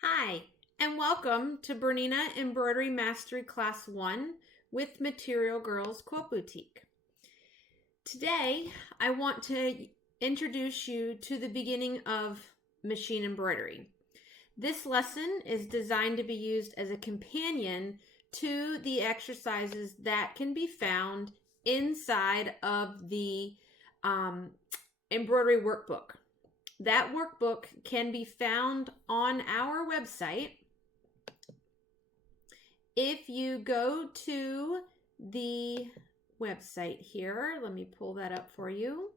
Hi, and welcome to BERNINA Embroidery Mastery Class 1 with Material Girls Quilt Boutique. Today, I want to introduce you to the beginning of machine embroidery. This lesson is designed to be used as a companion to the exercises that can be found inside of the embroidery workbook. That workbook can be found on our website. If you go to the website here, let me pull that up for you,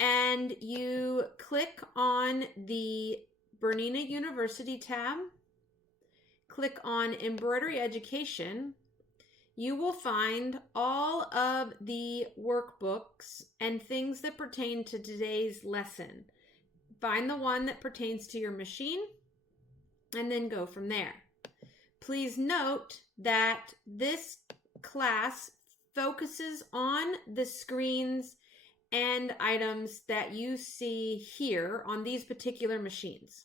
and you click on the Bernina University tab, click on Embroidery Education, you will find all of the workbooks and things that pertain to today's lesson. Find the one that pertains to your machine and then go from there. Please note that this class focuses on the screens and items that you see here on these particular machines.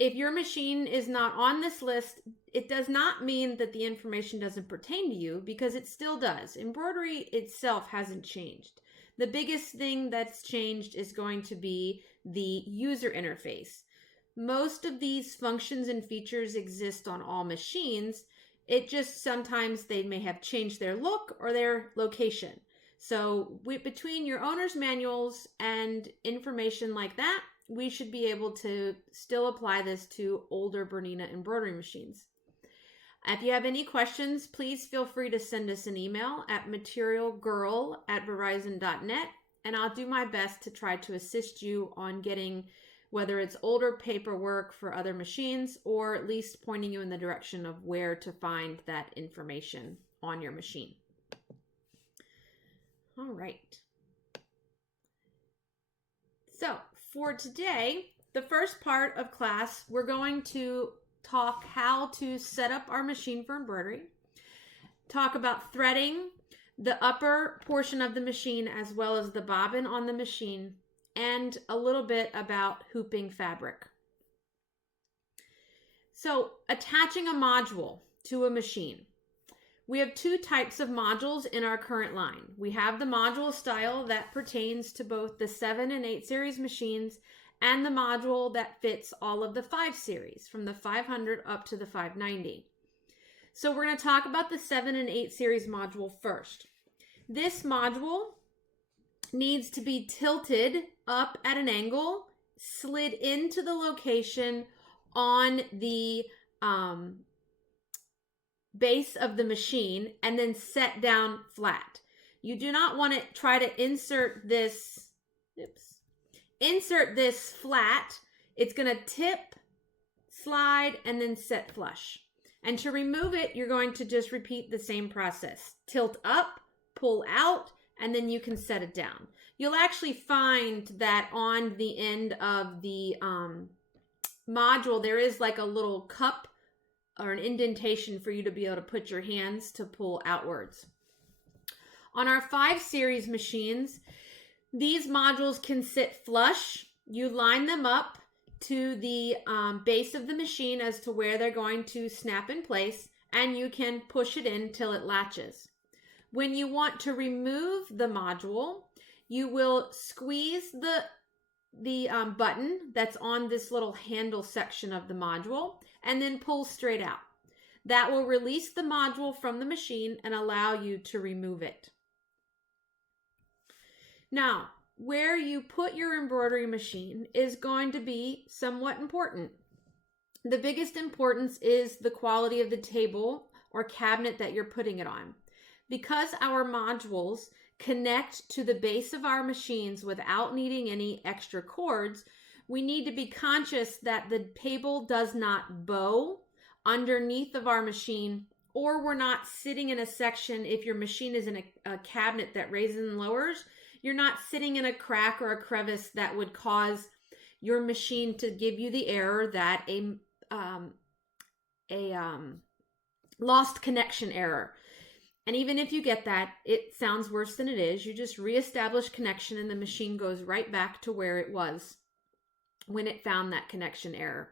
If your machine is not on this list, it does not mean that the information doesn't pertain to you, because it still does. Embroidery itself hasn't changed. The biggest thing that's changed is going to be the user interface. Most of these functions and features exist on all machines. It just sometimes they may have changed their look or their location. So between your owner's manuals and information like that, we should be able to still apply this to older Bernina embroidery machines. If you have any questions, please feel free to send us an email at materialgirl@verizon.net, and I'll do my best to try to assist you on getting, whether it's older paperwork for other machines, or at least pointing you in the direction of where to find that information on your machine. All right. So for today, the first part of class, we're going to talk how to set up our machine for embroidery, talk about threading the upper portion of the machine as well as the bobbin on the machine, and a little bit about hooping fabric. So, attaching a module to a machine. We have two types of modules in our current line. We have the module style that pertains to both the 7 and 8 series machines, and the module that fits all of the 5 series, from the 500 up to the 590. So we're going to talk about the 7 and 8 series module first. This module needs to be tilted up at an angle, slid into the location on the base of the machine, and then set down flat. You do not want to try to insert this flat. It's going to tip, slide, and then set flush. And to remove it, you're going to just repeat the same process. Tilt up, pull out, and then you can set it down. You'll actually find that on the end of the module, there is like a little cup or an indentation for you to be able to put your hands to pull outwards. On our 5 series machines, these modules can sit flush. You line them up to the base of the machine as to where they're going to snap in place, and you can push it in till it latches. When you want to remove the module, you will squeeze the button that's on this little handle section of the module and then pull straight out. That will release the module from the machine and allow you to remove it. Now, where you put your embroidery machine is going to be somewhat important. The biggest importance is the quality of the table or cabinet that you're putting it on. Because our modules connect to the base of our machines without needing any extra cords, we need to be conscious that the table does not bow underneath of our machine, or we're not sitting in a section. If your machine is in a cabinet that raises and lowers, you're not sitting in a crack or a crevice that would cause your machine to give you the error that a lost connection error. And even if you get that, it sounds worse than it is. You just reestablish connection and the machine goes right back to where it was when it found that connection error.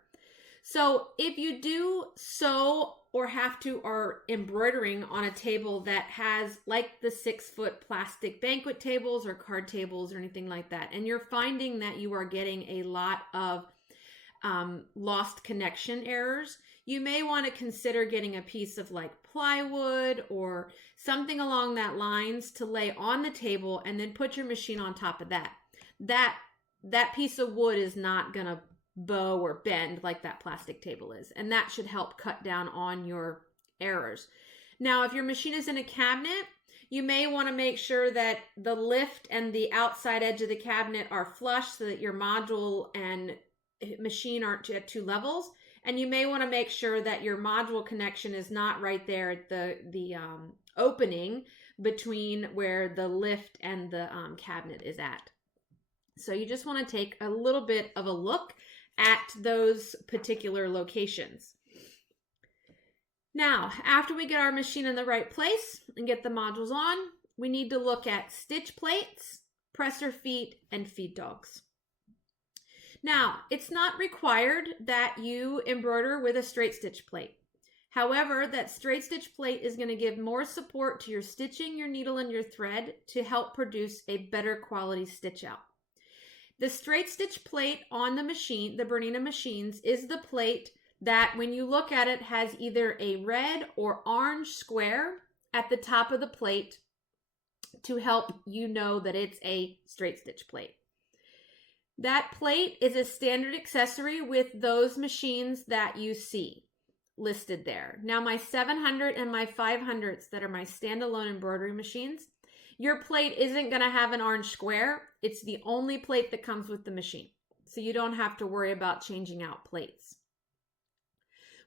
So if you do sew or have to or embroidering on a table that has like the 6-foot plastic banquet tables or card tables or anything like that, and you're finding that you are getting a lot of lost connection errors, you may want to consider getting a piece of like plywood or something along that lines to lay on the table and then put your machine on top of that. That piece of wood is not going to bow or bend like that plastic table is, and that should help cut down on your errors. Now, if your machine is in a cabinet, you may want to make sure that the lift and the outside edge of the cabinet are flush so that your module and machine aren't at two levels, and you may want to make sure that your module connection is not right there at the opening between where the lift and the cabinet is at. So you just want to take a little bit of a look at those particular locations. Now, after we get our machine in the right place and get the modules on, we need to look at stitch plates, presser feet, and feed dogs. Now, it's not required that you embroider with a straight stitch plate. However, that straight stitch plate is going to give more support to your stitching, your needle, and your thread to help produce a better quality stitch out. The straight stitch plate on the machine, the Bernina machines, is the plate that when you look at it has either a red or orange square at the top of the plate to help you know that it's a straight stitch plate. That plate is a standard accessory with those machines that you see listed there. Now, my 700 and my 500s that are my standalone embroidery machines, your plate isn't going to have an orange square. It's the only plate that comes with the machine. So you don't have to worry about changing out plates.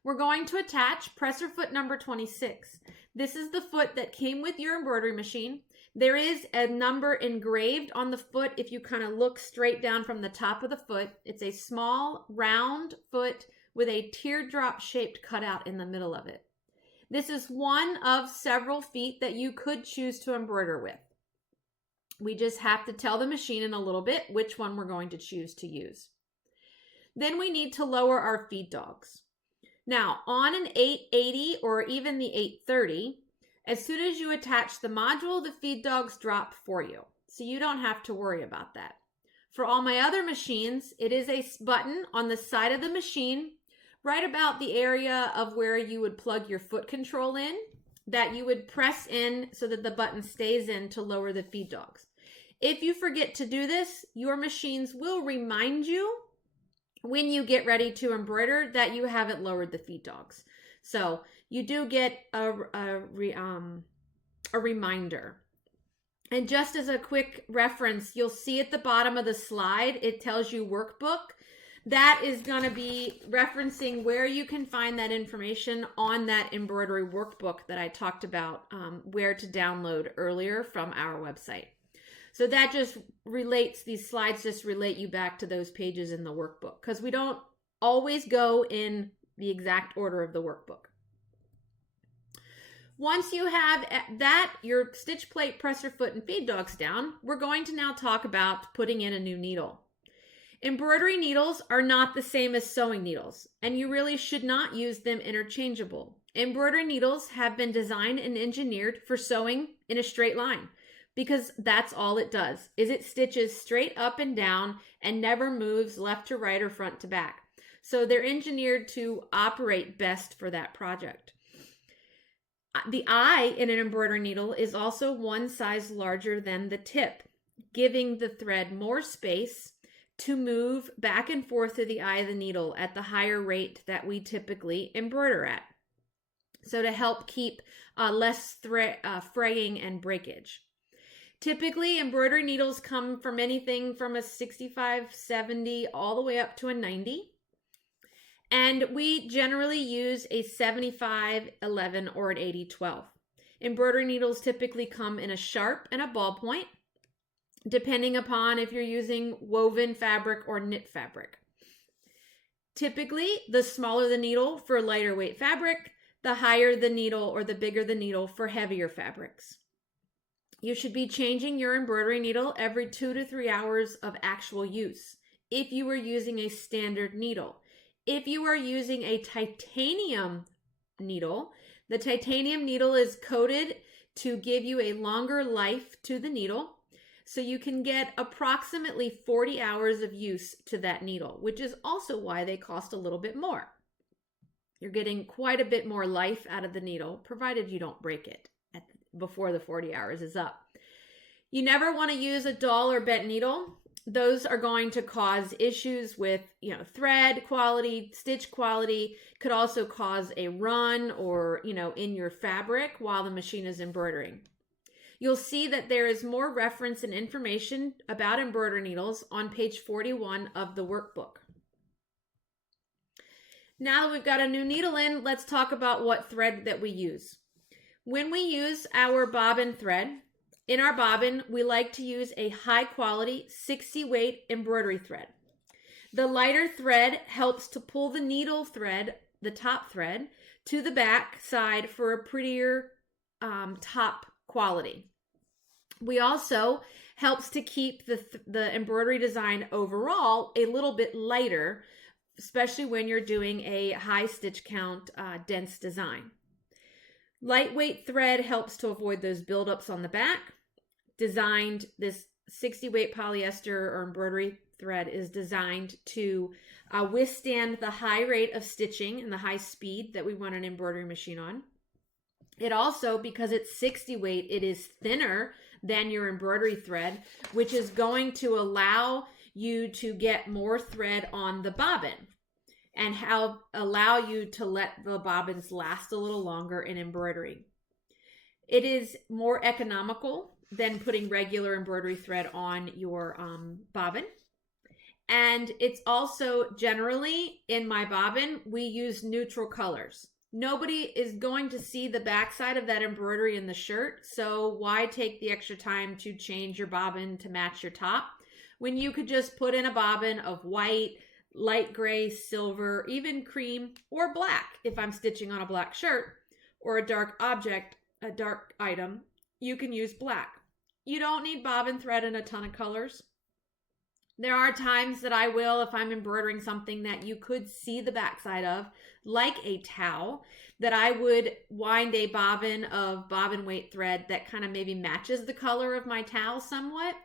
We're going to attach presser foot number 26. This is the foot that came with your embroidery machine. There is a number engraved on the foot if you kind of look straight down from the top of the foot. It's a small round foot with a teardrop shaped cutout in the middle of it. This is one of several feet that you could choose to embroider with. We just have to tell the machine in a little bit which one we're going to choose to use. Then we need to lower our feed dogs. Now, on an 880 or even the 830, as soon as you attach the module, the feed dogs drop for you. So you don't have to worry about that. For all my other machines, it is a button on the side of the machine, right about the area of where you would plug your foot control in, that you would press in so that the button stays in to lower the feed dogs. If you forget to do this, your machines will remind you when you get ready to embroider that you haven't lowered the feed dogs. So you do get a reminder. And just as a quick reference, you'll see at the bottom of the slide, it tells you workbook. That is going to be referencing where you can find that information on that embroidery workbook that I talked about, where to download earlier from our website. So that just relates, these slides just relate you back to those pages in the workbook, because we don't always go in the exact order of the workbook. Once you have that, your stitch plate, presser foot, and feed dogs down, we're going to now talk about putting in a new needle. Embroidery needles are not the same as sewing needles, and you really should not use them interchangeable. Embroidery needles have been designed and engineered for sewing in a straight line, because that's all it does, is it stitches straight up and down and never moves left to right or front to back. So they're engineered to operate best for that project. The eye in an embroidery needle is also one size larger than the tip, giving the thread more space to move back and forth through the eye of the needle at the higher rate that we typically embroider at. So to help keep less fraying and breakage. Typically, embroidery needles come from anything from a 65, 70, all the way up to a 90. And we generally use a 75, 11, or an 80, 12. Embroidery needles typically come in a sharp and a ballpoint, depending upon if you're using woven fabric or knit fabric. Typically, the smaller the needle for lighter weight fabric, the higher the needle or the bigger the needle for heavier fabrics. You should be changing your embroidery needle every 2 to 3 hours of actual use if you were using a standard needle. If you are using a titanium needle, the titanium needle is coated to give you a longer life to the needle. So you can get approximately 40 hours of use to that needle, which is also why they cost a little bit more. You're getting quite a bit more life out of the needle, provided you don't break it before the 40 hours is up. You never want to use a dull or bent needle. Those are going to cause issues with, thread quality, stitch quality. Could also cause a run or, in your fabric while the machine is embroidering. You'll see that there is more reference and information about embroidery needles on page 41 of the workbook. Now that we've got a new needle in, let's talk about what thread that we use. When we use our bobbin thread, in our bobbin, we like to use a high quality 60 weight embroidery thread. The lighter thread helps to pull the needle thread, the top thread, to the back side for a prettier top quality. We also helps to keep the embroidery design overall a little bit lighter, especially when you're doing a high stitch count, dense design. Lightweight thread helps to avoid those buildups on the back. This 60 weight polyester or embroidery thread is designed to withstand the high rate of stitching and the high speed that we run an embroidery machine on. It also, because it's 60 weight, it is thinner than your embroidery thread, which is going to allow you to get more thread on the bobbin and allow you to let the bobbins last a little longer in embroidery. It is more economical than putting regular embroidery thread on your bobbin. And it's also generally, in my bobbin, we use neutral colors. Nobody is going to see the backside of that embroidery in the shirt, so why take the extra time to change your bobbin to match your top when you could just put in a bobbin of white, light gray, silver, even cream, or black. If I'm stitching on a black shirt or a dark object, a dark item, you can use black. You don't need bobbin thread in a ton of colors. There are times that I will, if I'm embroidering something that you could see the backside of, like a towel, that I would wind a bobbin of bobbin weight thread that kind of maybe matches the color of my towel somewhat.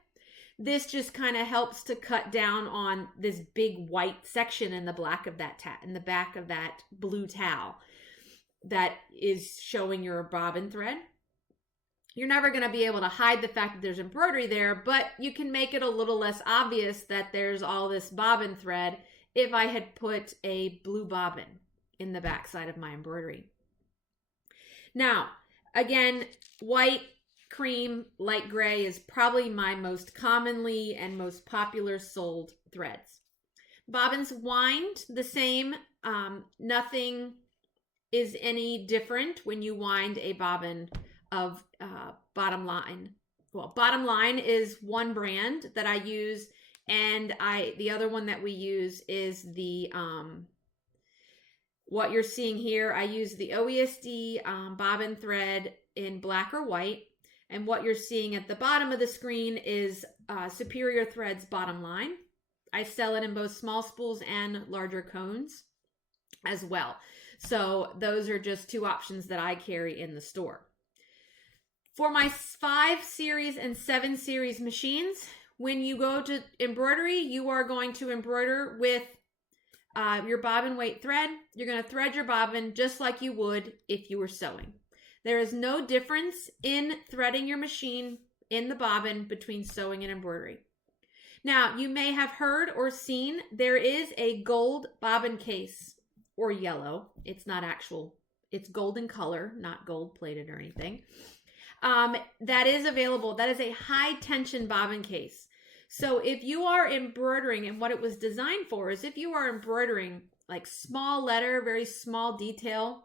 This just kind of helps to cut down on this big white section in the back of that blue towel that is showing your bobbin thread. You're never going to be able to hide the fact that there's embroidery there, but you can make it a little less obvious that there's all this bobbin thread if I had put a blue bobbin in the backside of my embroidery. Now, again, white, cream, light gray is probably my most commonly and most popular sold threads. Bobbins wind the same. Nothing is any different when you wind a bobbin of Bottom Line. Well, Bottom Line is one brand that I use, and the other one that we use is the what you're seeing here. I use the OESD bobbin thread in black or white, and what you're seeing at the bottom of the screen is Superior Threads Bottom Line. I sell it in both small spools and larger cones as well. So those are just two options that I carry in the store. For my 5 series and 7 series machines, when you go to embroidery, you are going to embroider with your bobbin weight thread. You're going to thread your bobbin just like you would if you were sewing. There is no difference in threading your machine in the bobbin between sewing and embroidery. Now, you may have heard or seen there is a gold bobbin case, or yellow. It's not actual, it's golden color, not gold plated or anything. That is available. That is a high tension bobbin case. So if you are embroidering, and what it was designed for is if you are embroidering like small letter, very small detail,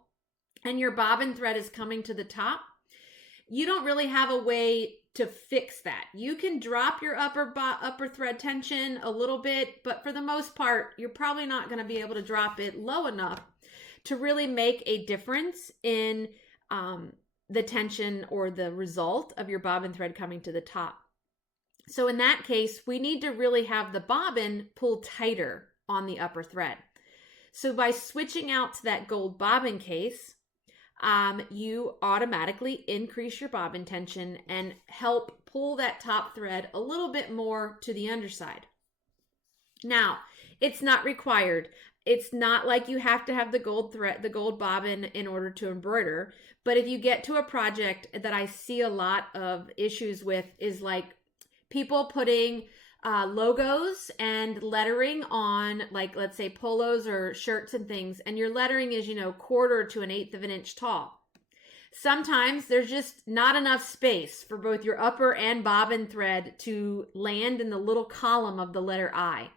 and your bobbin thread is coming to the top, you don't really have a way to fix that. You can drop your upper thread tension a little bit, but for the most part, you're probably not going to be able to drop it low enough to really make a difference in the tension or the result of your bobbin thread coming to the top. So in that case, we need to really have the bobbin pull tighter on the upper thread. So by switching out to that gold bobbin case, you automatically increase your bobbin tension and help pull that top thread a little bit more to the underside. Now, it's not required. It's not like you have to have the gold thread, the gold bobbin in order to embroider. But if you get to a project that I see a lot of issues with is like people putting logos and lettering on, like, let's say polos or shirts and things, and your lettering is, 1/4 to 1/8 of an inch tall. Sometimes there's just not enough space for both your upper and bobbin thread to land in the little column of the letter I.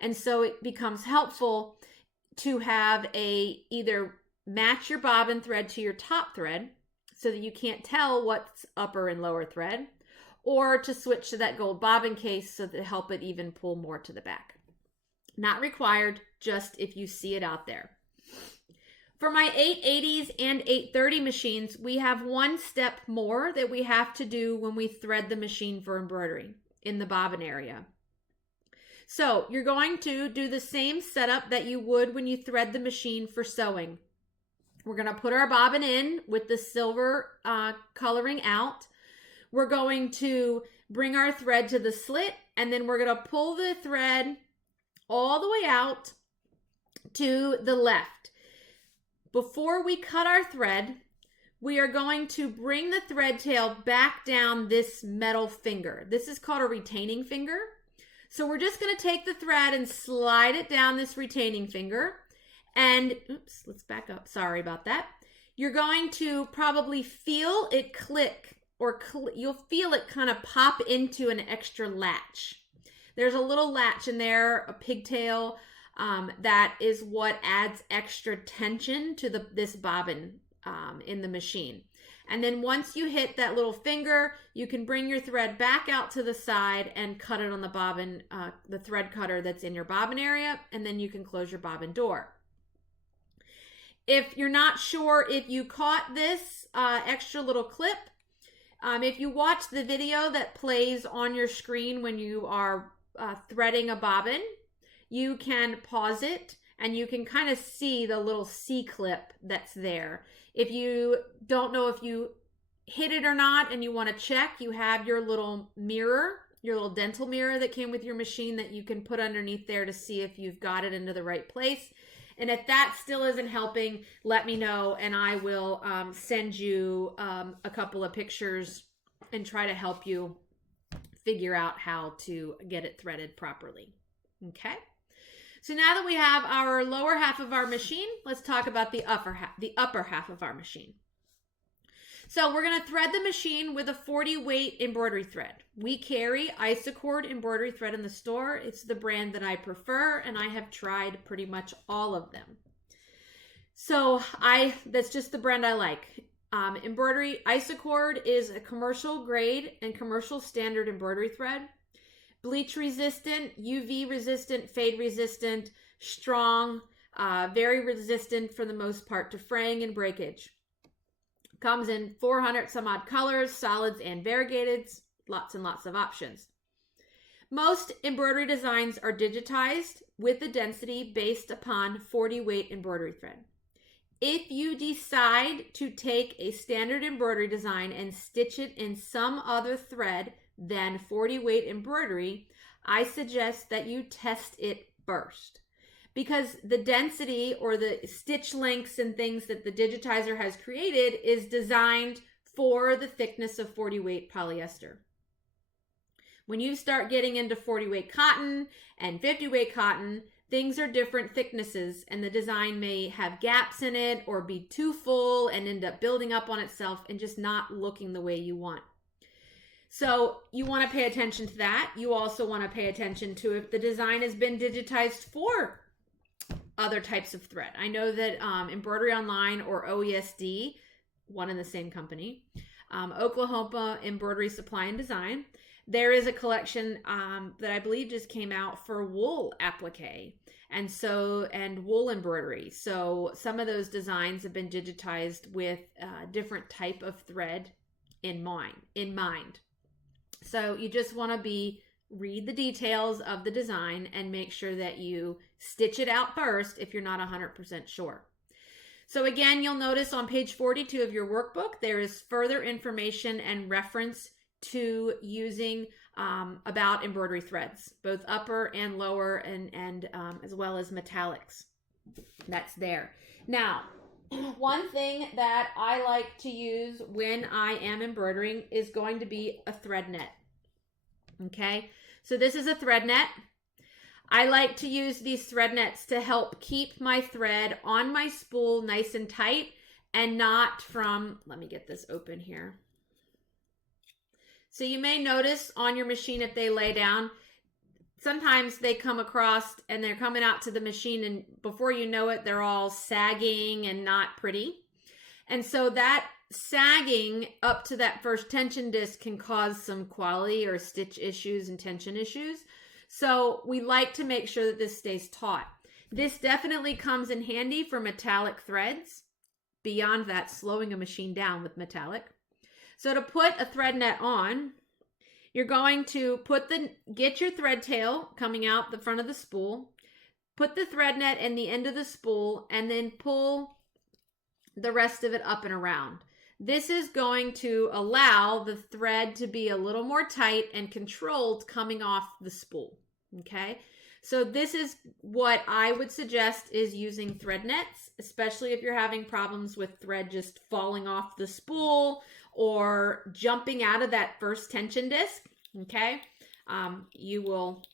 And so it becomes helpful to have either match your bobbin thread to your top thread so that you can't tell what's upper and lower thread, or to switch to that gold bobbin case so to help it even pull more to the back. Not required, just if you see it out there. For my 880s and 830 machines, we have one step more that we have to do when we thread the machine for embroidery in the bobbin area. So you're going to do the same setup that you would when you thread the machine for sewing. We're going to put our bobbin in with the silver coloring out. We're going to bring our thread to the slit, and then we're going to pull the thread all the way out to the left. Before we cut our thread, we are going to bring the thread tail back down this metal finger. This is called a retaining finger. So we're just going to take the thread and slide it down this retaining finger. And, oops, let's back up. Sorry about that. You're going to probably feel it click, or you'll feel it kind of pop into an extra latch. There's a little latch in there, a pigtail, that is what adds extra tension to this bobbin in the machine. And then once you hit that little finger, you can bring your thread back out to the side and cut it on the bobbin, the thread cutter that's in your bobbin area, and then you can close your bobbin door. If you're not sure if you caught this extra little clip, if you watch the video that plays on your screen when you are threading a bobbin, you can pause it and you can kind of see the little C-clip that's there. If you don't know if you hit it or not and you want to check, you have your little mirror, your little dental mirror that came with your machine that you can put underneath there to see if you've got it into the right place. And if that still isn't helping, let me know and I will send you a couple of pictures and try to help you figure out how to get it threaded properly. Okay? So now that we have our lower half of our machine, let's talk about the upper half of our machine. So we're going to thread the machine with a 40 weight embroidery thread. We carry Isocord embroidery thread in the store. It's the brand that I prefer, and I have tried pretty much all of them. So that's just the brand I like. Embroidery Isocord is a commercial grade and commercial standard embroidery thread. Bleach resistant, UV resistant, fade resistant, strong, very resistant for the most part to fraying and breakage. Comes in 400 some odd colors, solids and variegateds, lots and lots of options. Most embroidery designs are digitized with the density based upon 40 weight embroidery thread. If you decide to take a standard embroidery design and stitch it in some other thread than 40 weight embroidery, I suggest that you test it first. Because the density or the stitch lengths and things that the digitizer has created is designed for the thickness of 40 weight polyester. When you start getting into 40 weight cotton and 50 weight cotton, things are different thicknesses and the design may have gaps in it or be too full and end up building up on itself and just not looking the way you want. So you want to pay attention to that. You also want to pay attention to if the design has been digitized for other types of thread. I know that Embroidery Online or OESD, one and the same company, Oklahoma Embroidery Supply and Design, there is a collection that I believe just came out for wool applique and wool embroidery. So some of those designs have been digitized with a different type of thread in mind. So you just want to read the details of the design and make sure that you stitch it out first if you're not 100% sure. So again, you'll notice on page 42 of your workbook, there is further information and reference to using about embroidery threads, both upper and lower, and as well as metallics. That's there. Now, one thing that I like to use when I am embroidering is going to be a thread net. Okay, so this is a thread net. I like to use these thread nets to help keep my thread on my spool nice and tight and not from, let me get this open here. So you may notice on your machine if they lay down, sometimes they come across and they're coming out to the machine and before you know it, they're all sagging and not pretty. And so that sagging up to that first tension disc can cause some quality or stitch issues and tension issues. So we like to make sure that this stays taut. This definitely comes in handy for metallic threads. Beyond that, slowing a machine down with metallic. So to put a thread net on, you're going to get your thread tail coming out the front of the spool, put the thread net in the end of the spool, and then pull the rest of it up and around. This is going to allow the thread to be a little more tight and controlled coming off the spool. Okay, so this is what I would suggest is using thread nets, especially if you're having problems with thread just falling off the spool or jumping out of that first tension disc. Okay, it'll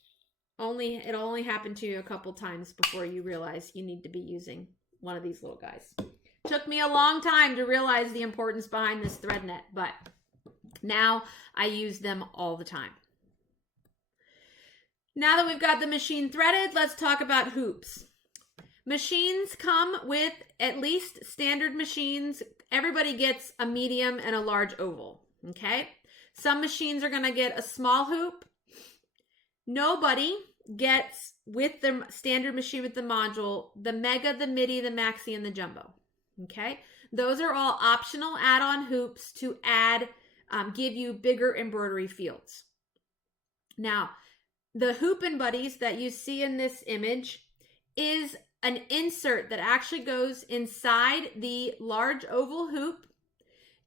only happen to you a couple times before you realize you need to be using one of these little guys. Took me a long time to realize the importance behind this thread net, but now I use them all the time. Now that we've got the machine threaded, let's talk about hoops. Machines come with, at least standard machines, everybody gets a medium and a large oval, okay? Some machines are gonna get a small hoop. Nobody gets, with the standard machine with the module, the Mega, the Midi, the Maxi, and the Jumbo. Okay, those are all optional add-on hoops to give you bigger embroidery fields. Now, the Hoop and Buddies that you see in this image is an insert that actually goes inside the large oval hoop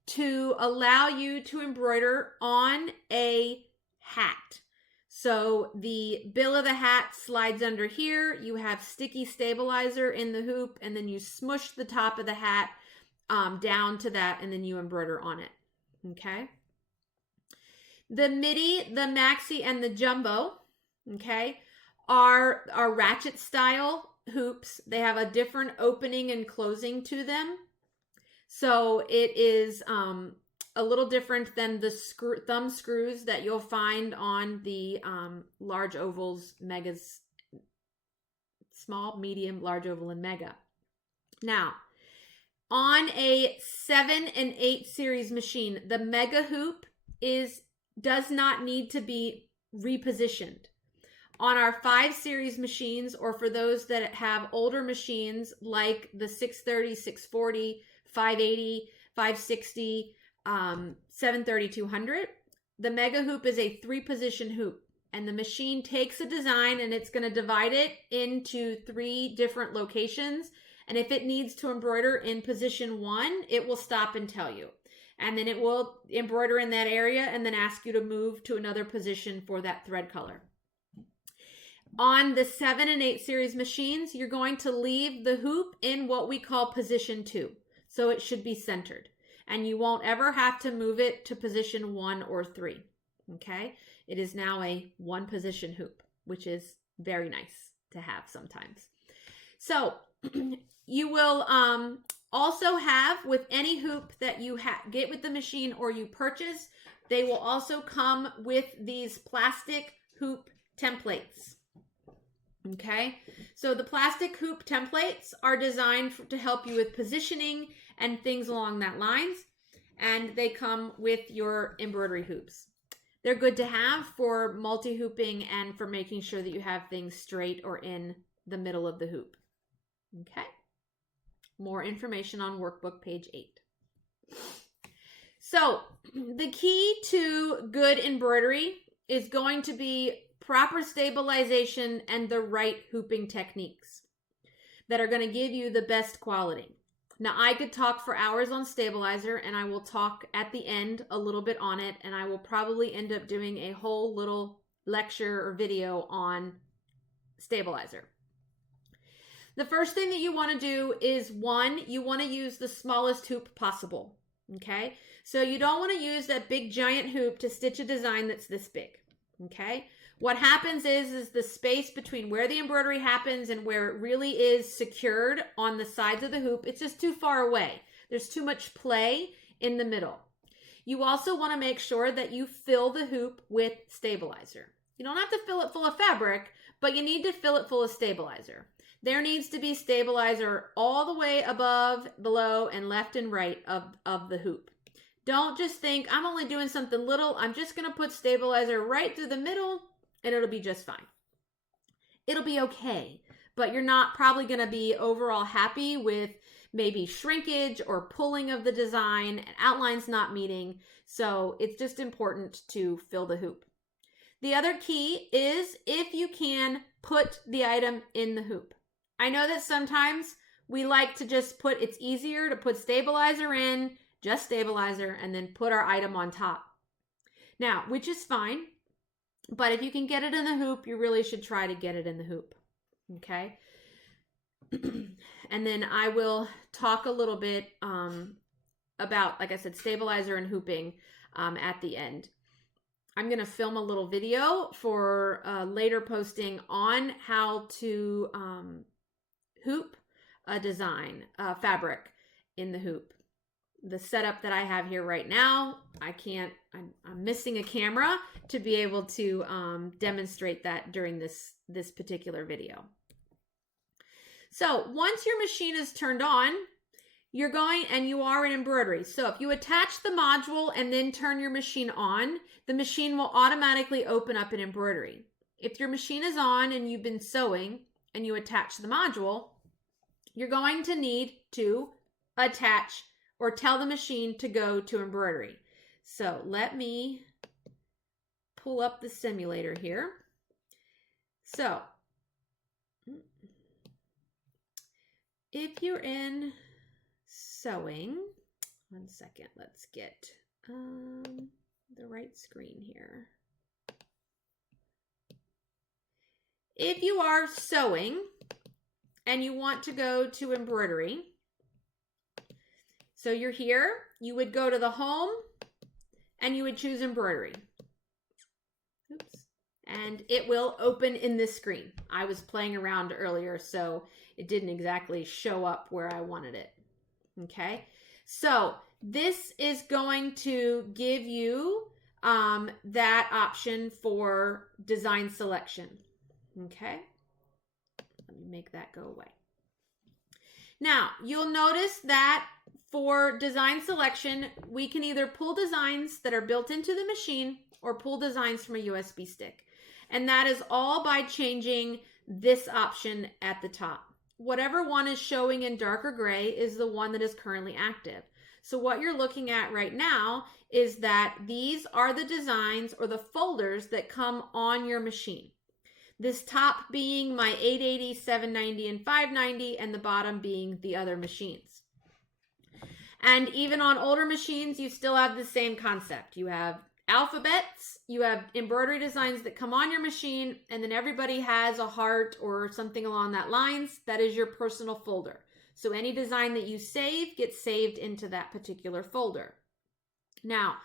to allow you to embroider on a hat. So the bill of the hat slides under here. You have sticky stabilizer in the hoop, and then you smush the top of the hat down to that, and then you embroider on it. Okay. The Midi, the Maxi, and the Jumbo, okay, are ratchet style hoops. They have a different opening and closing to them. So it is a little different than the thumb screws that you'll find on the large ovals, megas, small, medium, large oval, and mega. Now, on a 7 and 8 series machine, the mega hoop does not need to be repositioned. On our 5 series machines, or for those that have older machines like the 630, 640, 580, 560, 730, 200, the mega hoop is a 3-position hoop, and the machine takes a design and it's going to divide it into 3 different locations. And if it needs to embroider in position 1, it will stop and tell you. And then it will embroider in that area and then ask you to move to another position for that thread color. On the 7 and 8 series machines, you're going to leave the hoop in what we call position 2. So it should be centered. And you won't ever have to move it to position 1 or 3. Okay? It is now a 1-position hoop, which is very nice to have sometimes. So you will also have, with any hoop that you get with the machine or you purchase, they will also come with these plastic hoop templates. Okay, so the plastic hoop templates are designed to help you with positioning and things along that lines, and they come with your embroidery hoops. They're good to have for multi-hooping and for making sure that you have things straight or in the middle of the hoop. Okay, more information on workbook page 8. So the key to good embroidery is going to be proper stabilization and the right hooping techniques that are going to give you the best quality. Now, I could talk for hours on stabilizer, and I will talk at the end a little bit on it, and I will probably end up doing a whole little lecture or video on stabilizer. The first thing that you want to do is, one, you want to use the smallest hoop possible, okay? So you don't want to use that big giant hoop to stitch a design that's this big, okay? What happens is the space between where the embroidery happens and where it really is secured on the sides of the hoop, it's just too far away. There's too much play in the middle. You also want to make sure that you fill the hoop with stabilizer. You don't have to fill it full of fabric, but you need to fill it full of stabilizer. There needs to be stabilizer all the way above, below, and left and right of the hoop. Don't just think, I'm only doing something little. I'm just going to put stabilizer right through the middle, and it'll be just fine. It'll be okay, but you're not probably going to be overall happy with maybe shrinkage or pulling of the design and outlines not meeting. So it's just important to fill the hoop. The other key is, if you can, put the item in the hoop. I know that sometimes we like to just put, it's easier to put stabilizer in, just stabilizer, and then put our item on top. Now, which is fine, but if you can get it in the hoop, you really should try to get it in the hoop, okay? And then I will talk a little bit about, like I said, stabilizer and hooping at the end. I'm going to film a little video for later posting on how to hoop a design fabric in the hoop. The setup that I have here right now, I'm missing a camera to be able to demonstrate that during this particular video. So once your machine is turned on, you're going, and you are in embroidery. So if you attach the module and then turn your machine on, the machine will automatically open up in embroidery. If your machine is on and you've been sewing and you attach the module, you're going to need to attach or tell the machine to go to embroidery. So let me pull up the simulator here. So if you're in sewing, one second, let's get the right screen here. If you are sewing and you want to go to embroidery, so you're here, you would go to the home and you would choose embroidery. Oops. And it will open in this screen. I was playing around earlier, so it didn't exactly show up where I wanted it. Okay, so this is going to give you that option for design selection. Okay, let me make that go away. Now, you'll notice that for design selection, we can either pull designs that are built into the machine or pull designs from a USB stick. And that is all by changing this option at the top. Whatever one is showing in darker gray is the one that is currently active. So what you're looking at right now is that these are the designs or the folders that come on your machine. This top being my 880, 790, and 590, and the bottom being the other machines. And even on older machines, you still have the same concept. You have alphabets, you have embroidery designs that come on your machine, and then everybody has a heart or something along that lines. That is your personal folder. So any design that you save gets saved into that particular folder. Now,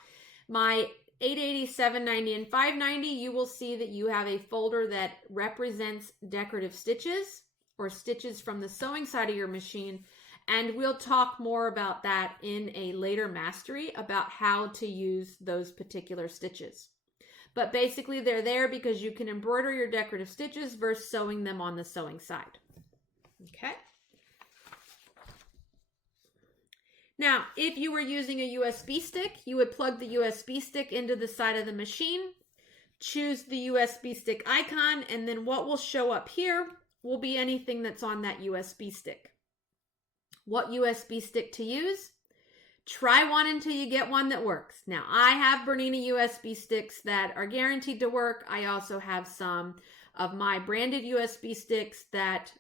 my 880, 790, and 590, you will see that you have a folder that represents decorative stitches or stitches from the sewing side of your machine. And we'll talk more about that in a later mastery about how to use those particular stitches. But basically they're there because you can embroider your decorative stitches versus sewing them on the sewing side. Okay. Now, if you were using a USB stick, you would plug the USB stick into the side of the machine, choose the USB stick icon, and then what will show up here will be anything that's on that USB stick. What USB stick to use? Try one until you get one that works. Now, I have Bernina USB sticks that are guaranteed to work. I also have some of my branded USB sticks that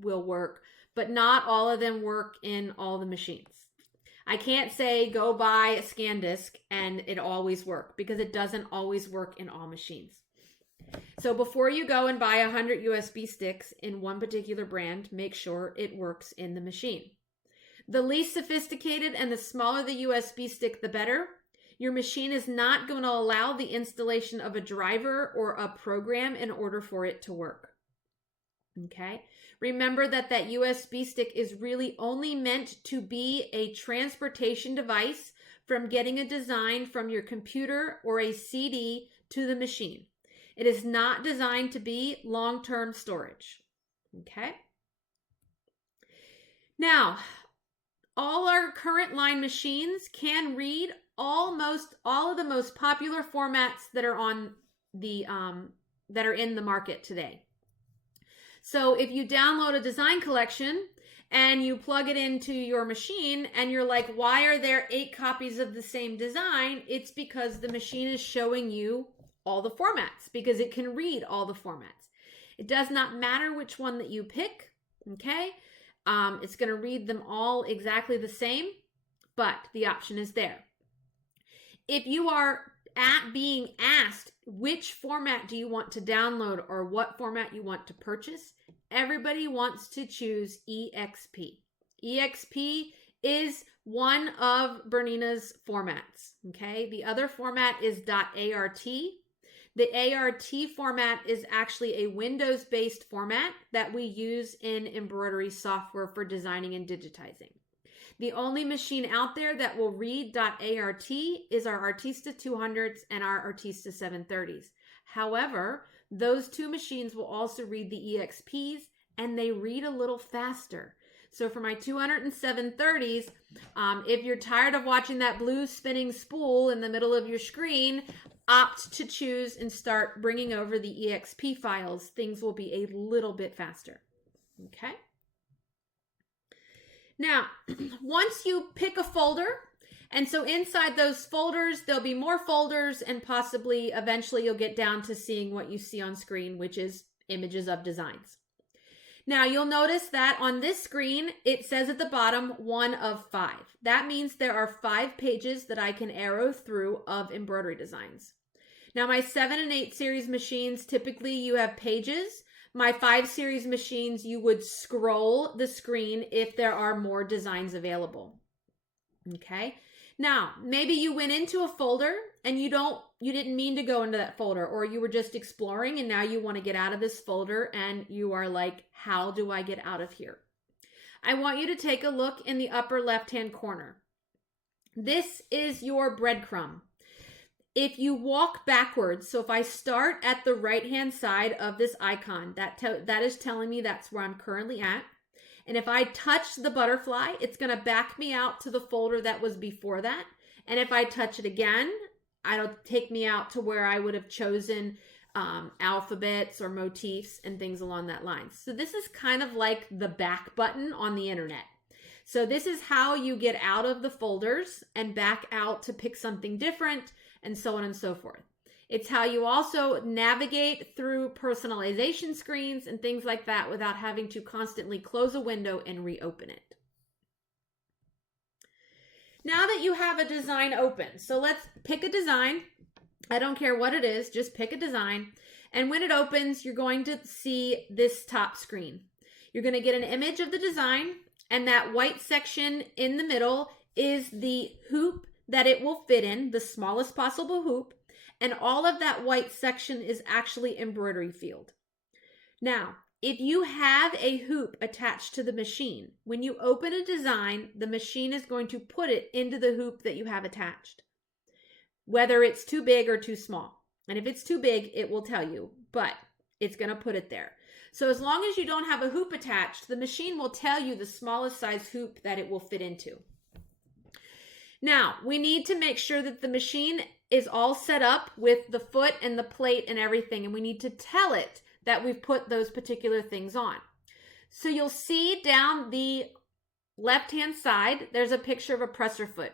will work, but not all of them work in all the machines. I can't say go buy a ScanDisk and it always work, because it doesn't always work in all machines. So before you go and buy 100 USB sticks in one particular brand, make sure it works in the machine. The least sophisticated and the smaller the USB stick, the better. Your machine is not going to allow the installation of a driver or a program in order for it to work. Okay? Remember that that USB stick is really only meant to be a transportation device from getting a design from your computer or a CD to the machine. It is not designed to be long-term storage. Okay? Now, all our current line machines can read almost all of the most popular formats that are on the that are in the market today. So if you download a design collection and you plug it into your machine and you're like, why are there 8 copies of the same design? It's because the machine is showing you all the formats, because it can read all the formats. It does not matter which one that you pick, okay? It's going to read them all exactly the same, but the option is there. If you are being asked which format do you want to download or what format you want to purchase, everybody wants to choose EXP. EXP is one of Bernina's formats, okay? The other format is .art. The ART format is actually a Windows-based format that we use in embroidery software for designing and digitizing. The only machine out there that will read .art is our Artista 200s and our Artista 730s. However, those two machines will also read the EXPs, and they read a little faster. So for my 200 and 730s, if you're tired of watching that blue spinning spool in the middle of your screen, opt to choose and start bringing over the EXP files. Things will be a little bit faster. Okay? Now, once you pick a folder, and so inside those folders, there'll be more folders, and possibly eventually you'll get down to seeing what you see on screen, which is images of designs. Now, you'll notice that on this screen, it says at the bottom 1 of 5. That means there are 5 pages that I can arrow through of embroidery designs. Now, my 7 and 8 series machines, typically you have pages. My 5 series machines, you would scroll the screen if there are more designs available. Okay? Now, maybe you went into a folder and you didn't mean to go into that folder, or you were just exploring and now you want to get out of this folder and you are like, how do I get out of here? I want you to take a look in the upper left-hand corner. This is your breadcrumb. If you walk backwards, so if I start at the right-hand side of this icon, that is telling me that's where I'm currently at. And if I touch the butterfly, it's going to back me out to the folder that was before that. And if I touch it again, it'll take me out to where I would have chosen alphabets or motifs and things along that line. So this is kind of like the back button on the internet. So this is how you get out of the folders and back out to pick something different, and so on and so forth. It's how you also navigate through personalization screens and things like that without having to constantly close a window and reopen it. Now that you have a design open, so let's pick a design. I don't care what it is, just pick a design. And when it opens, you're going to see this top screen. You're going to get an image of the design, and that white section in the middle is the hoop that it will fit in, the smallest possible hoop. And all of that white section is actually embroidery field. Now, if you have a hoop attached to the machine, when you open a design, the machine is going to put it into the hoop that you have attached, whether it's too big or too small. And if it's too big, it will tell you, but it's going to put it there. So as long as you don't have a hoop attached, the machine will tell you the smallest size hoop that it will fit into. Now, we need to make sure that the machine is all set up with the foot and the plate and everything, and we need to tell it that we've put those particular things on. So you'll see down the left-hand side, there's a picture of a presser foot.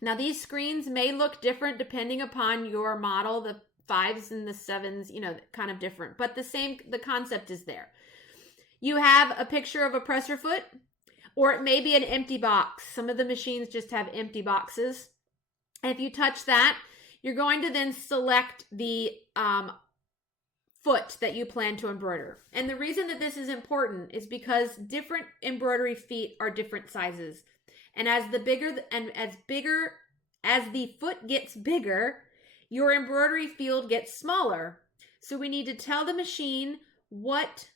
Now, these screens may look different depending upon your model. The 5s and the 7s, you know, kind of different, but the concept is there. You have a picture of a presser foot, or it may be an empty box. Some of the machines just have empty boxes. If you touch that, you're going to then select the foot that you plan to embroider. And the reason that this is important is because different embroidery feet are different sizes. And as the foot gets bigger, your embroidery field gets smaller. So we need to tell the machine what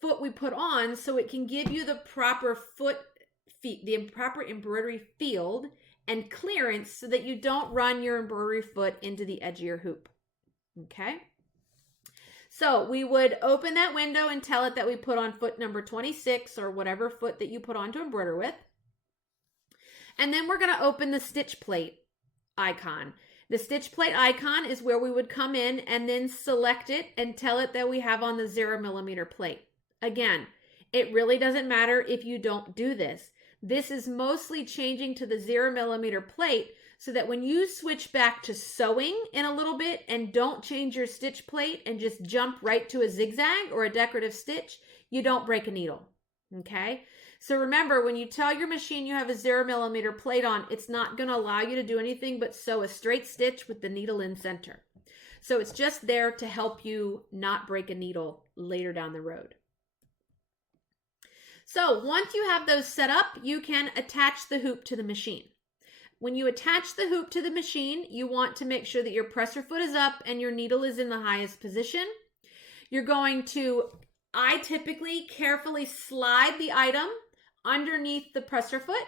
foot we put on so it can give you the proper the proper embroidery field and clearance so that you don't run your embroidery foot into the edge of your hoop. Okay? So we would open that window and tell it that we put on foot number 26 or whatever foot that you put on to embroider with. And then we're going to open the stitch plate icon. The stitch plate icon is where we would come in and then select it and tell it that we have on the 0mm plate. Again, it really doesn't matter if you don't do this. This is mostly changing to the 0mm plate so that when you switch back to sewing in a little bit and don't change your stitch plate and just jump right to a zigzag or a decorative stitch, you don't break a needle. Okay? So remember, when you tell your machine you have a 0mm plate on, it's not going to allow you to do anything but sew a straight stitch with the needle in center. So it's just there to help you not break a needle later down the road. So once you have those set up, you can attach the hoop to the machine. When you attach the hoop to the machine, you want to make sure that your presser foot is up and your needle is in the highest position. You're going to, I typically carefully slide the item underneath the presser foot.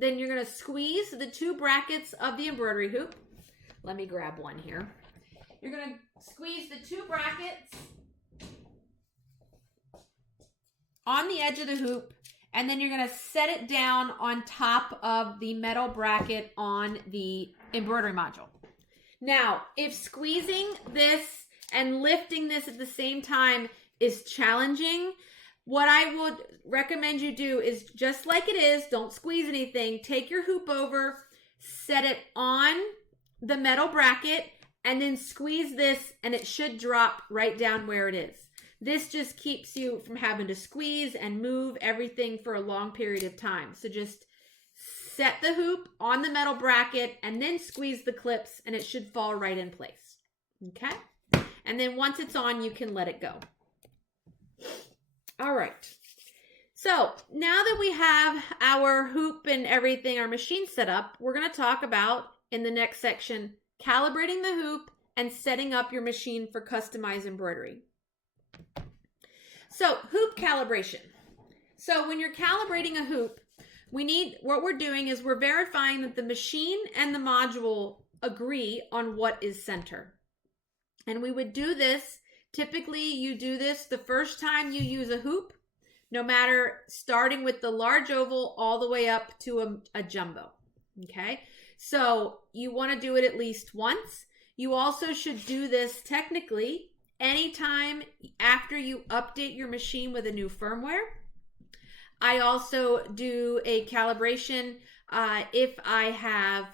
Then you're going to squeeze the 2 brackets of the embroidery hoop. Let me grab one here. You're going to squeeze the 2 brackets on the edge of the hoop, and then you're going to set it down on top of the metal bracket on the embroidery module. Now, if squeezing this and lifting this at the same time is challenging, what I would recommend you do is just like it is, don't squeeze anything, take your hoop over, set it on the metal bracket, and then squeeze this, and it should drop right down where it is. This just keeps you from having to squeeze and move everything for a long period of time. So just set the hoop on the metal bracket and then squeeze the clips, and it should fall right in place. Okay? And then once it's on, you can let it go. All right. So now that we have our hoop and everything, our machine set up, we're going to talk about, in the next section, calibrating the hoop and setting up your machine for customized embroidery. So hoop calibration. So when you're calibrating a hoop, what we're doing is we're verifying that the machine and the module agree on what is center. And we would do this, typically you do this the first time you use a hoop, no matter starting with the large oval all the way up to a jumbo. Okay, so you want to do it at least once. You also should do this technically anytime after you update your machine with a new firmware. I also do a calibration if I have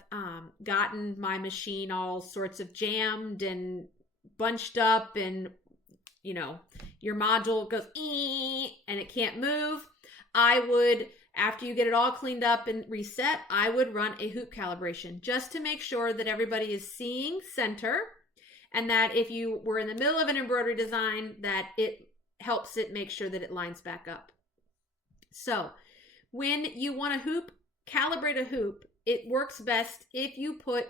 gotten my machine all sorts of jammed and bunched up, and you know, your module goes and it can't move. I would, after you get it all cleaned up and reset, I would run a hoop calibration just to make sure that everybody is seeing center, and that if you were in the middle of an embroidery design, that it helps it make sure that it lines back up. So when you want to calibrate a hoop, it works best if you put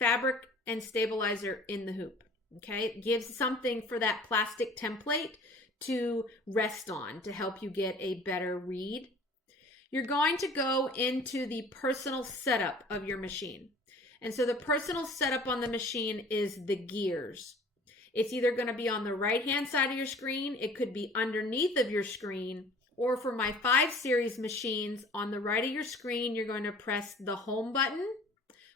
fabric and stabilizer in the hoop. Okay, it gives something for that plastic template to rest on to help you get a better read. You're going to go into the personal setup of your machine. And so the personal setup on the machine is the gears. It's either going to be on the right-hand side of your screen, it could be underneath of your screen, or for my 5 series machines, on the right of your screen, you're going to press the home button,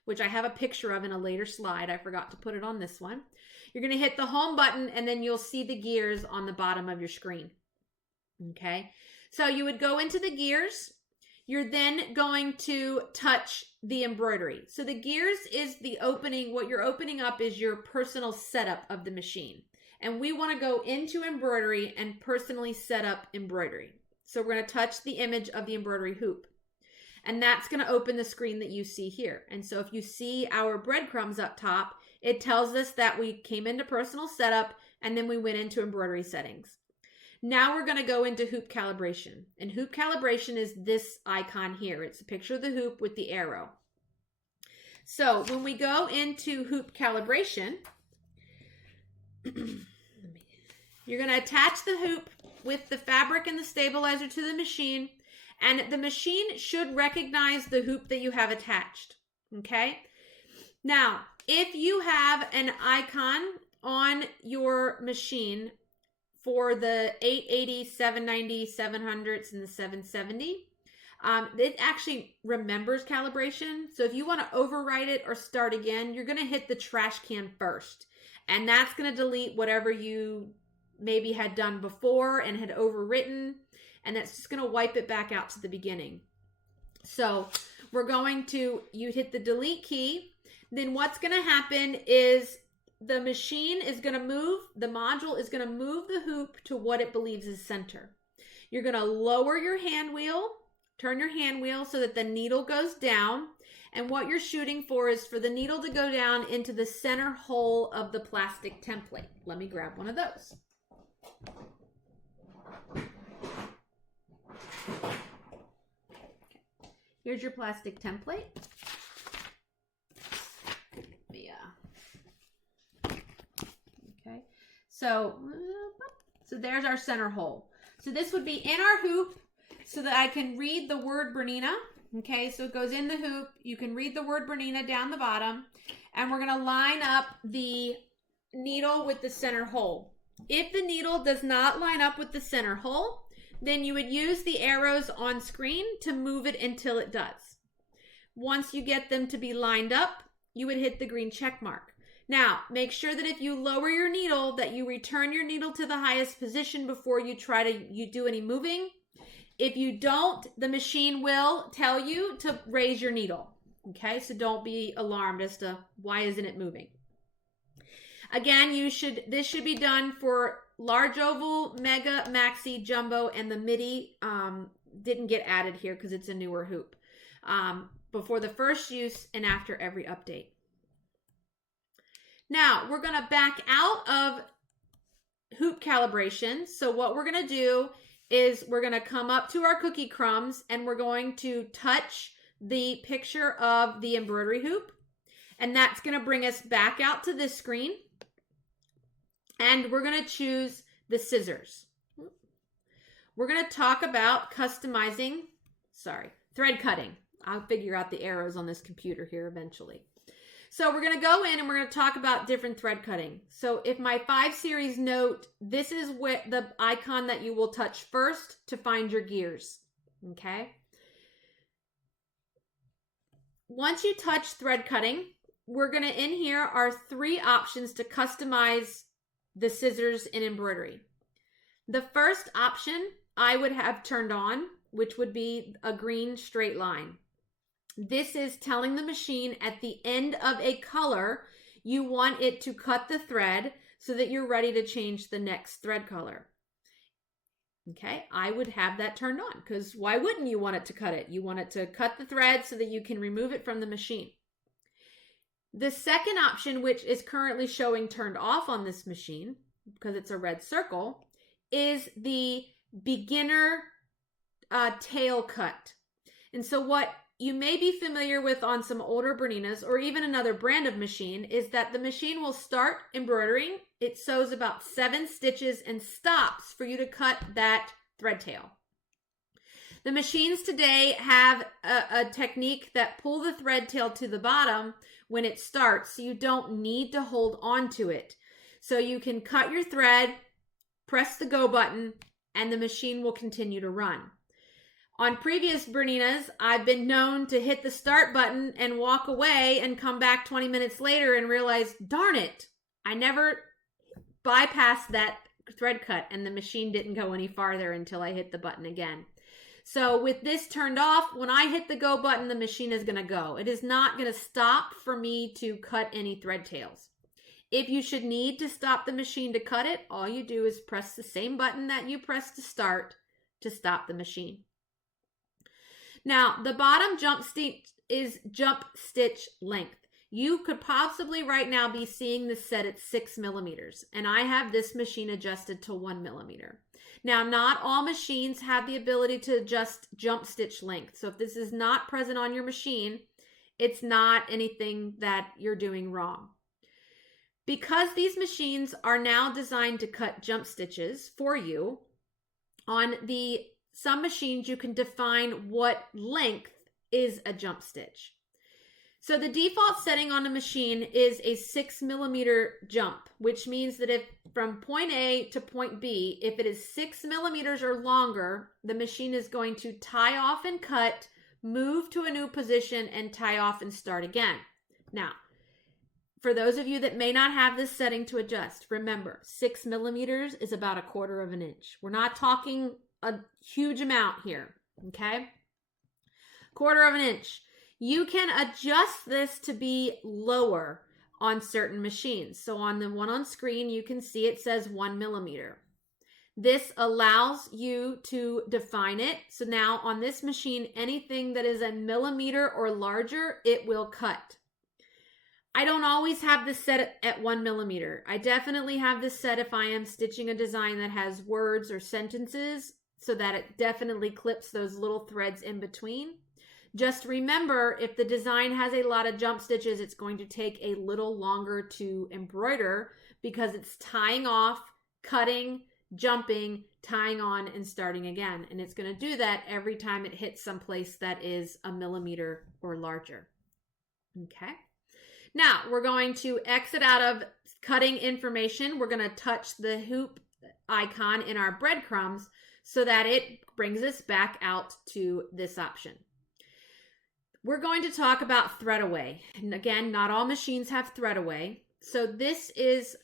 which I have a picture of in a later slide. I forgot to put it on this one. You're going to hit the home button, and then you'll see the gears on the bottom of your screen. Okay, so you would go into the gears, you're then going to touch the embroidery. So the gears is the opening. What you're opening up is your personal setup of the machine. And we want to go into embroidery and personally set up embroidery. So we're going to touch the image of the embroidery hoop. And that's going to open the screen that you see here. And so if you see our breadcrumbs up top, it tells us that we came into personal setup and then we went into embroidery settings. Now we're going to go into hoop calibration. And hoop calibration is this icon here. It's a picture of the hoop with the arrow. So when we go into hoop calibration, you're going to attach the hoop with the fabric and the stabilizer to the machine. And the machine should recognize the hoop that you have attached. Okay? Now, if you have an icon on your machine for the 880, 790, 700s, and the 770, it actually remembers calibration. So if you want to overwrite it or start again, you're going to hit the trash can first. And that's going to delete whatever you maybe had done before and had overwritten. And that's just going to wipe it back out to the beginning. So we're going to, you hit the delete key. Then what's going to happen is the machine is going to move, the module is going to move the hoop to what it believes is center. You're going to lower your hand wheel, turn your hand wheel so that the needle goes down. And what you're shooting for is for the needle to go down into the center hole of the plastic template. Let me grab one of those. Here's your plastic template. Okay, so there's our center hole. So this would be in our hoop so that I can read the word Bernina. Okay, so it goes in the hoop. You can read the word Bernina down the bottom. And we're going to line up the needle with the center hole. If the needle does not line up with the center hole, then you would use the arrows on screen to move it until it does. Once you get them to be lined up, you would hit the green check mark. Now, make sure that if you lower your needle, that you return your needle to the highest position before you do any moving. If you don't, the machine will tell you to raise your needle. Okay, so don't be alarmed as to why isn't it moving. Again, this should be done for large oval, mega, maxi, jumbo, and the midi didn't get added here because it's a newer hoop. Before the first use and after every update. Now, we're going to back out of hoop calibration. So what we're going to do is we're going to come up to our cookie crumbs and we're going to touch the picture of the embroidery hoop. And that's going to bring us back out to this screen. And we're going to choose the scissors. We're going to talk about customizing, thread cutting. I'll figure out the arrows on this computer here eventually. So we're going to go in and we're going to talk about different thread cutting. So if my 5 series note, this is what the icon that you will touch first to find your gears. Okay. Once you touch thread cutting, we're going to, in here are 3 options to customize the scissors in embroidery. The first option I would have turned on, which would be a green straight line. This is telling the machine at the end of a color, you want it to cut the thread so that you're ready to change the next thread color. Okay, I would have that turned on because why wouldn't you want it to cut it? You want it to cut the thread so that you can remove it from the machine. The second option, which is currently showing turned off on this machine because it's a red circle, is the beginner tail cut. And so what you may be familiar with on some older Berninas or even another brand of machine is that the machine will start embroidering. It sews about 7 stitches and stops for you to cut that thread tail. The machines today have a technique that pull the thread tail to the bottom when it starts, so you don't need to hold on to it. So you can cut your thread, press the go button, and the machine will continue to run. On previous Berninas, I've been known to hit the start button and walk away and come back 20 minutes later and realize, darn it, I never bypassed that thread cut and the machine didn't go any farther until I hit the button again. So with this turned off, when I hit the go button, the machine is going to go. It is not going to stop for me to cut any thread tails. If you should need to stop the machine to cut it, all you do is press the same button that you press to start to stop the machine. Now, the bottom jump stitch is jump stitch length. You could possibly right now be seeing this set at 6 millimeters, and I have this machine adjusted to 1 millimeter. Now, not all machines have the ability to adjust jump stitch length. So if this is not present on your machine, it's not anything that you're doing wrong. Because these machines are now designed to cut jump stitches for you, on some machines you can define what length is a jump stitch. So the default setting on a machine is a 6 millimeter jump, which means that if from point A to point B, if it is 6 millimeters or longer, the machine is going to tie off and cut, move to a new position, and tie off and start again. Now, for those of you that may not have this setting to adjust, remember 6 millimeters is about 1/4 inch. We're not talking a huge amount here, okay? 1/4 inch. You can adjust this to be lower on certain machines. So on the one on screen, you can see it says 1 millimeter. This allows you to define it. So now on this machine, anything that is a millimeter or larger, it will cut. I don't always have this set at 1 millimeter. I definitely have this set if I am stitching a design that has words or sentences, so that it definitely clips those little threads in between. Just remember, if the design has a lot of jump stitches, it's going to take a little longer to embroider because it's tying off, cutting, jumping, tying on, and starting again. And it's going to do that every time it hits someplace that is a millimeter or larger. Okay. Now, we're going to exit out of cutting information. We're going to touch the hoop icon in our breadcrumbs so that it brings us back out to this option. We're going to talk about thread away. And again, not all machines have thread away. So this is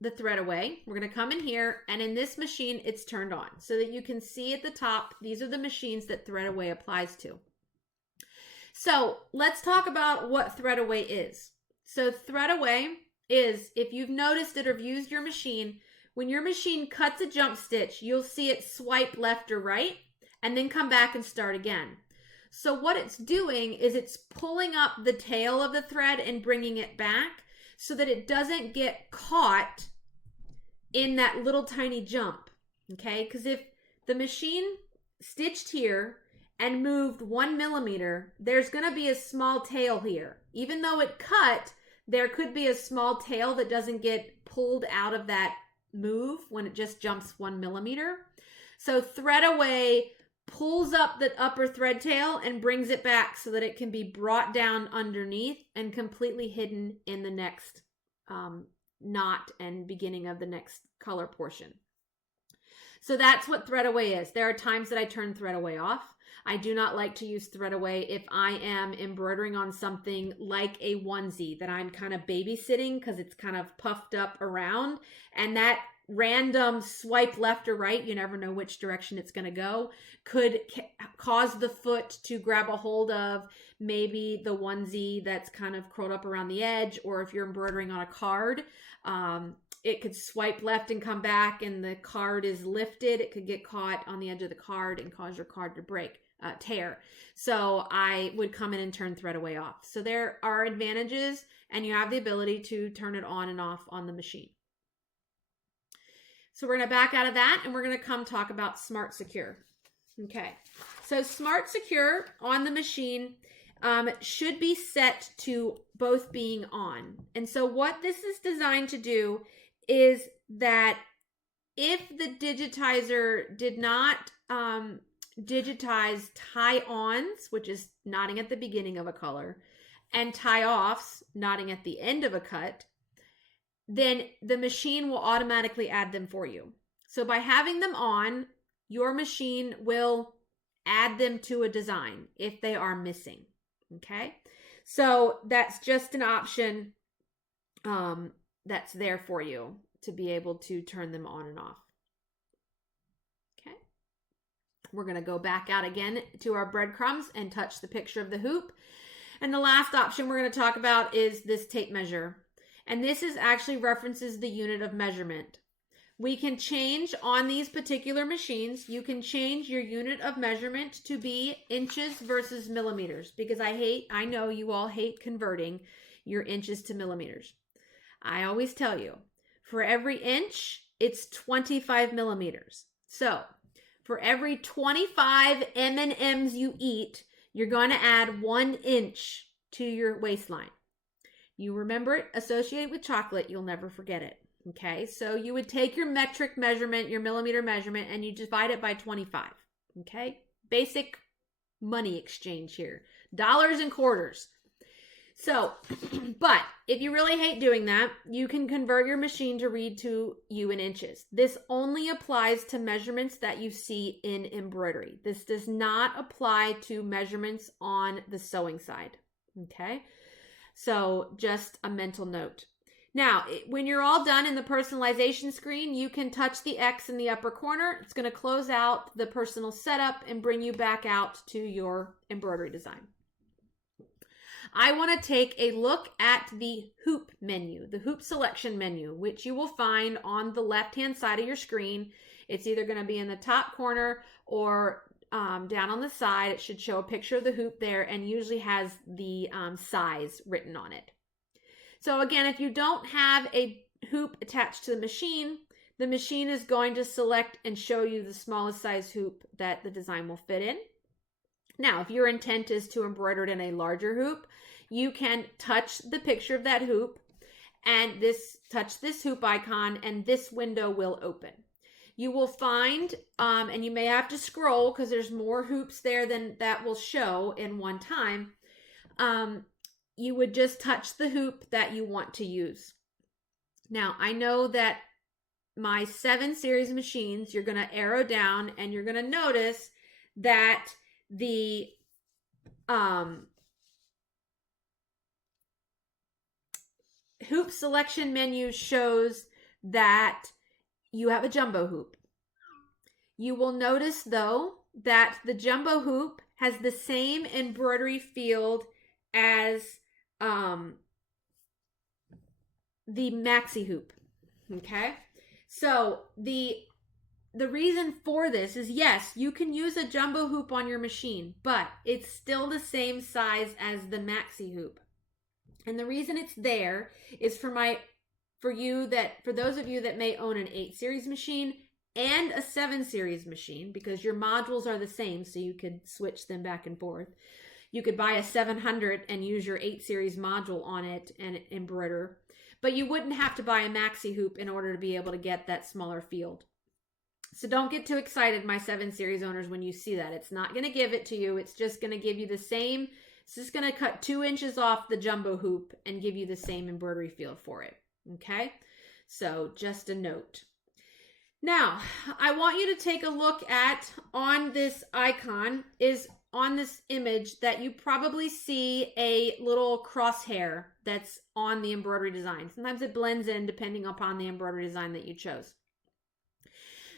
the thread away. We're going to come in here, and in this machine, it's turned on so that you can see at the top, these are the machines that thread away applies to. So let's talk about what thread away is. So thread away is, if you've noticed it or used your machine, when your machine cuts a jump stitch, you'll see it swipe left or right and then come back and start again. So what it's doing is it's pulling up the tail of the thread and bringing it back so that it doesn't get caught in that little tiny jump, okay? Because if the machine stitched here and moved 1 millimeter, there's going to be a small tail here. Even though it cut, there could be a small tail that doesn't get pulled out of that move when it just jumps 1 millimeter. So thread away pulls up the upper thread tail and brings it back so that it can be brought down underneath and completely hidden in the next knot and beginning of the next color portion. So that's what thread away is. There are times that I turn thread away off. I do not like to use thread away if I am embroidering on something like a onesie that I'm kind of babysitting because it's kind of puffed up around, and that random swipe left or right, you never know which direction it's going to go, could cause the foot to grab a hold of maybe the onesie that's kind of curled up around the edge, or if you're embroidering on a card, it could swipe left and come back and the card is lifted. It could get caught on the edge of the card and cause your card to break, tear. So I would come in and turn thread away off. So there are advantages, and you have the ability to turn it on and off on the machine. So we're going to back out of that, and we're going to come talk about Smart Secure. Okay, so Smart Secure on the machine should be set to both being on. And so what this is designed to do is that if the digitizer did not digitize tie-ons, which is knotting at the beginning of a color, and tie-offs, knotting at the end of a cut, then the machine will automatically add them for you. So by having them on, your machine will add them to a design if they are missing. Okay, so that's just an option that's there for you to be able to turn them on and off. Okay, We're going to go back out again to our breadcrumbs and touch the picture of the hoop. And the last option we're going to talk about is this tape measure. And this is actually references the unit of measurement. We can change on these particular machines, you can change your unit of measurement to be inches versus millimeters, because I know you all hate converting your inches to millimeters. I always tell you, for every inch, it's 25 millimeters. So for every 25 M&Ms you eat, you're going to add 1 inch to your waistline. You remember it associated with chocolate, you'll never forget it. Okay, so you would take your metric measurement, your millimeter measurement, and you divide it by 25. Okay, basic money exchange here. Dollars and quarters. So, but if you really hate doing that, you can convert your machine to read to you in inches. This only applies to measurements that you see in embroidery. This does not apply to measurements on the sewing side. Okay, so just a mental note. Now, when you're all done in the personalization screen, you can touch the X in the upper corner. It's going to close out the personal setup and bring you back out to your embroidery design. I want to take a look at the hoop menu, the hoop selection menu, which you will find on the left-hand side of your screen. It's either going to be in the top corner or down on the side. It should show a picture of the hoop there and usually has the size written on it. So again, if you don't have a hoop attached to the machine is going to select and show you the smallest size hoop that the design will fit in. Now, if your intent is to embroider it in a larger hoop, you can touch the picture of that hoop and touch this hoop icon and this window will open. You will find, and you may have to scroll because there's more hoops there than that will show in one time. You would just touch the hoop that you want to use. Now, I know that my 7 series machines, you're going to arrow down and you're going to notice that the hoop selection menu shows that you have a jumbo hoop. You will notice, though, that the jumbo hoop has the same embroidery field as the maxi hoop. Okay, so the reason for this is, yes, you can use a jumbo hoop on your machine, but it's still the same size as the maxi hoop. And the reason it's there is for those of you that may own an 8 series machine and a 7 series machine, because your modules are the same, so you could switch them back and forth. You could buy a 700 and use your 8 series module on it and embroider, but you wouldn't have to buy a maxi hoop in order to be able to get that smaller field. So don't get too excited, my 7 series owners, when you see that. It's not going to give it to you. It's just going to give you the same. It's just going to cut 2 inches off the jumbo hoop and give you the same embroidery field for it. Okay, so just a note. Now, I want you to take a look at, on this icon, is on this image that you probably see a little crosshair that's on the embroidery design. Sometimes it blends in depending upon the embroidery design that you chose.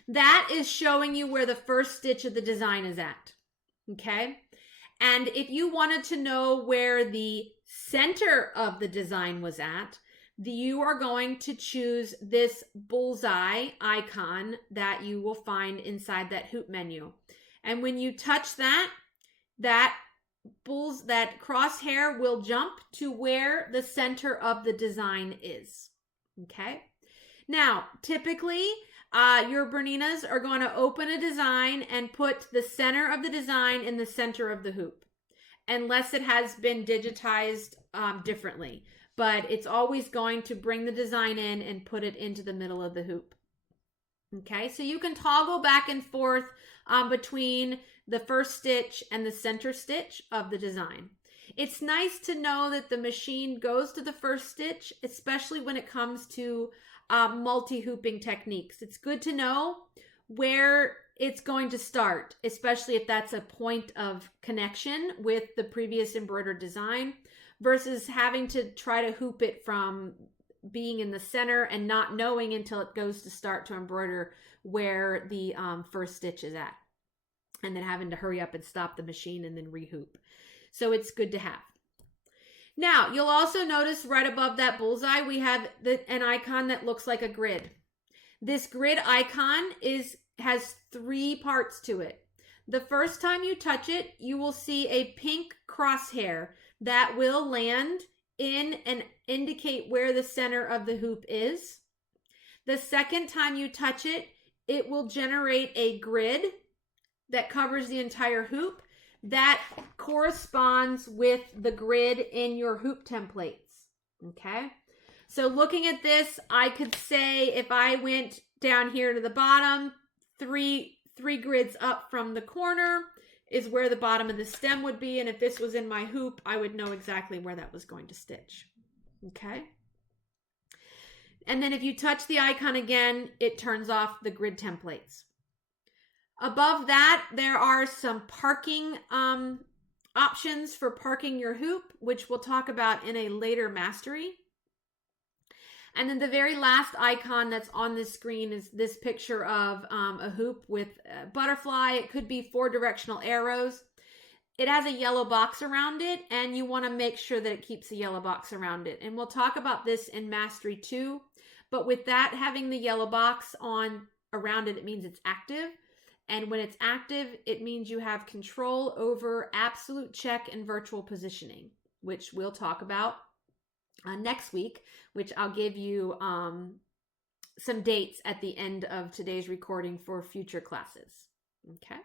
That is showing you where the first stitch of the design is at. Okay? And if you wanted to know where the center of the design was at, you are going to choose this bullseye icon that you will find inside that hoop menu. And when you touch that crosshair will jump to where the center of the design is. Okay? Now, typically, your Berninas are going to open a design and put the center of the design in the center of the hoop, unless it has been digitized differently. But it's always going to bring the design in and put it into the middle of the hoop. Okay, so you can toggle back and forth between the first stitch and the center stitch of the design. It's nice to know that the machine goes to the first stitch, especially when it comes to multi-hooping techniques. It's good to know where it's going to start, especially if that's a point of connection with the previous embroidered design, versus having to try to hoop it from being in the center and not knowing until it goes to start to embroider where the first stitch is at. and then having to hurry up and stop the machine and then rehoop. So it's good to have. Now, you'll also notice right above that bullseye, we have an icon that looks like a grid. This grid icon has 3 parts to it. The first time you touch it, you will see a pink crosshair that will land in and indicate where the center of the hoop is. The second time you touch it, it will generate a grid that covers the entire hoop that corresponds with the grid in your hoop templates. Okay? So looking at this, I could say if I went down here to the bottom, three grids up from the corner is where the bottom of the stem would be. And if this was in my hoop, I would know exactly where that was going to stitch. Okay. And then if you touch the icon again, it turns off the grid templates. Above that, there are some parking options for parking your hoop, which we'll talk about in a later mastery. And then the very last icon that's on this screen is this picture of a hoop with a butterfly. It could be 4 directional arrows. It has a yellow box around it, and you want to make sure that it keeps a yellow box around it. And we'll talk about this in Mastery 2. But with that, having the yellow box on around it, it means it's active. And when it's active, it means you have control over absolute check and virtual positioning, which we'll talk about next week, which I'll give you some dates at the end of today's recording for future classes. Okay.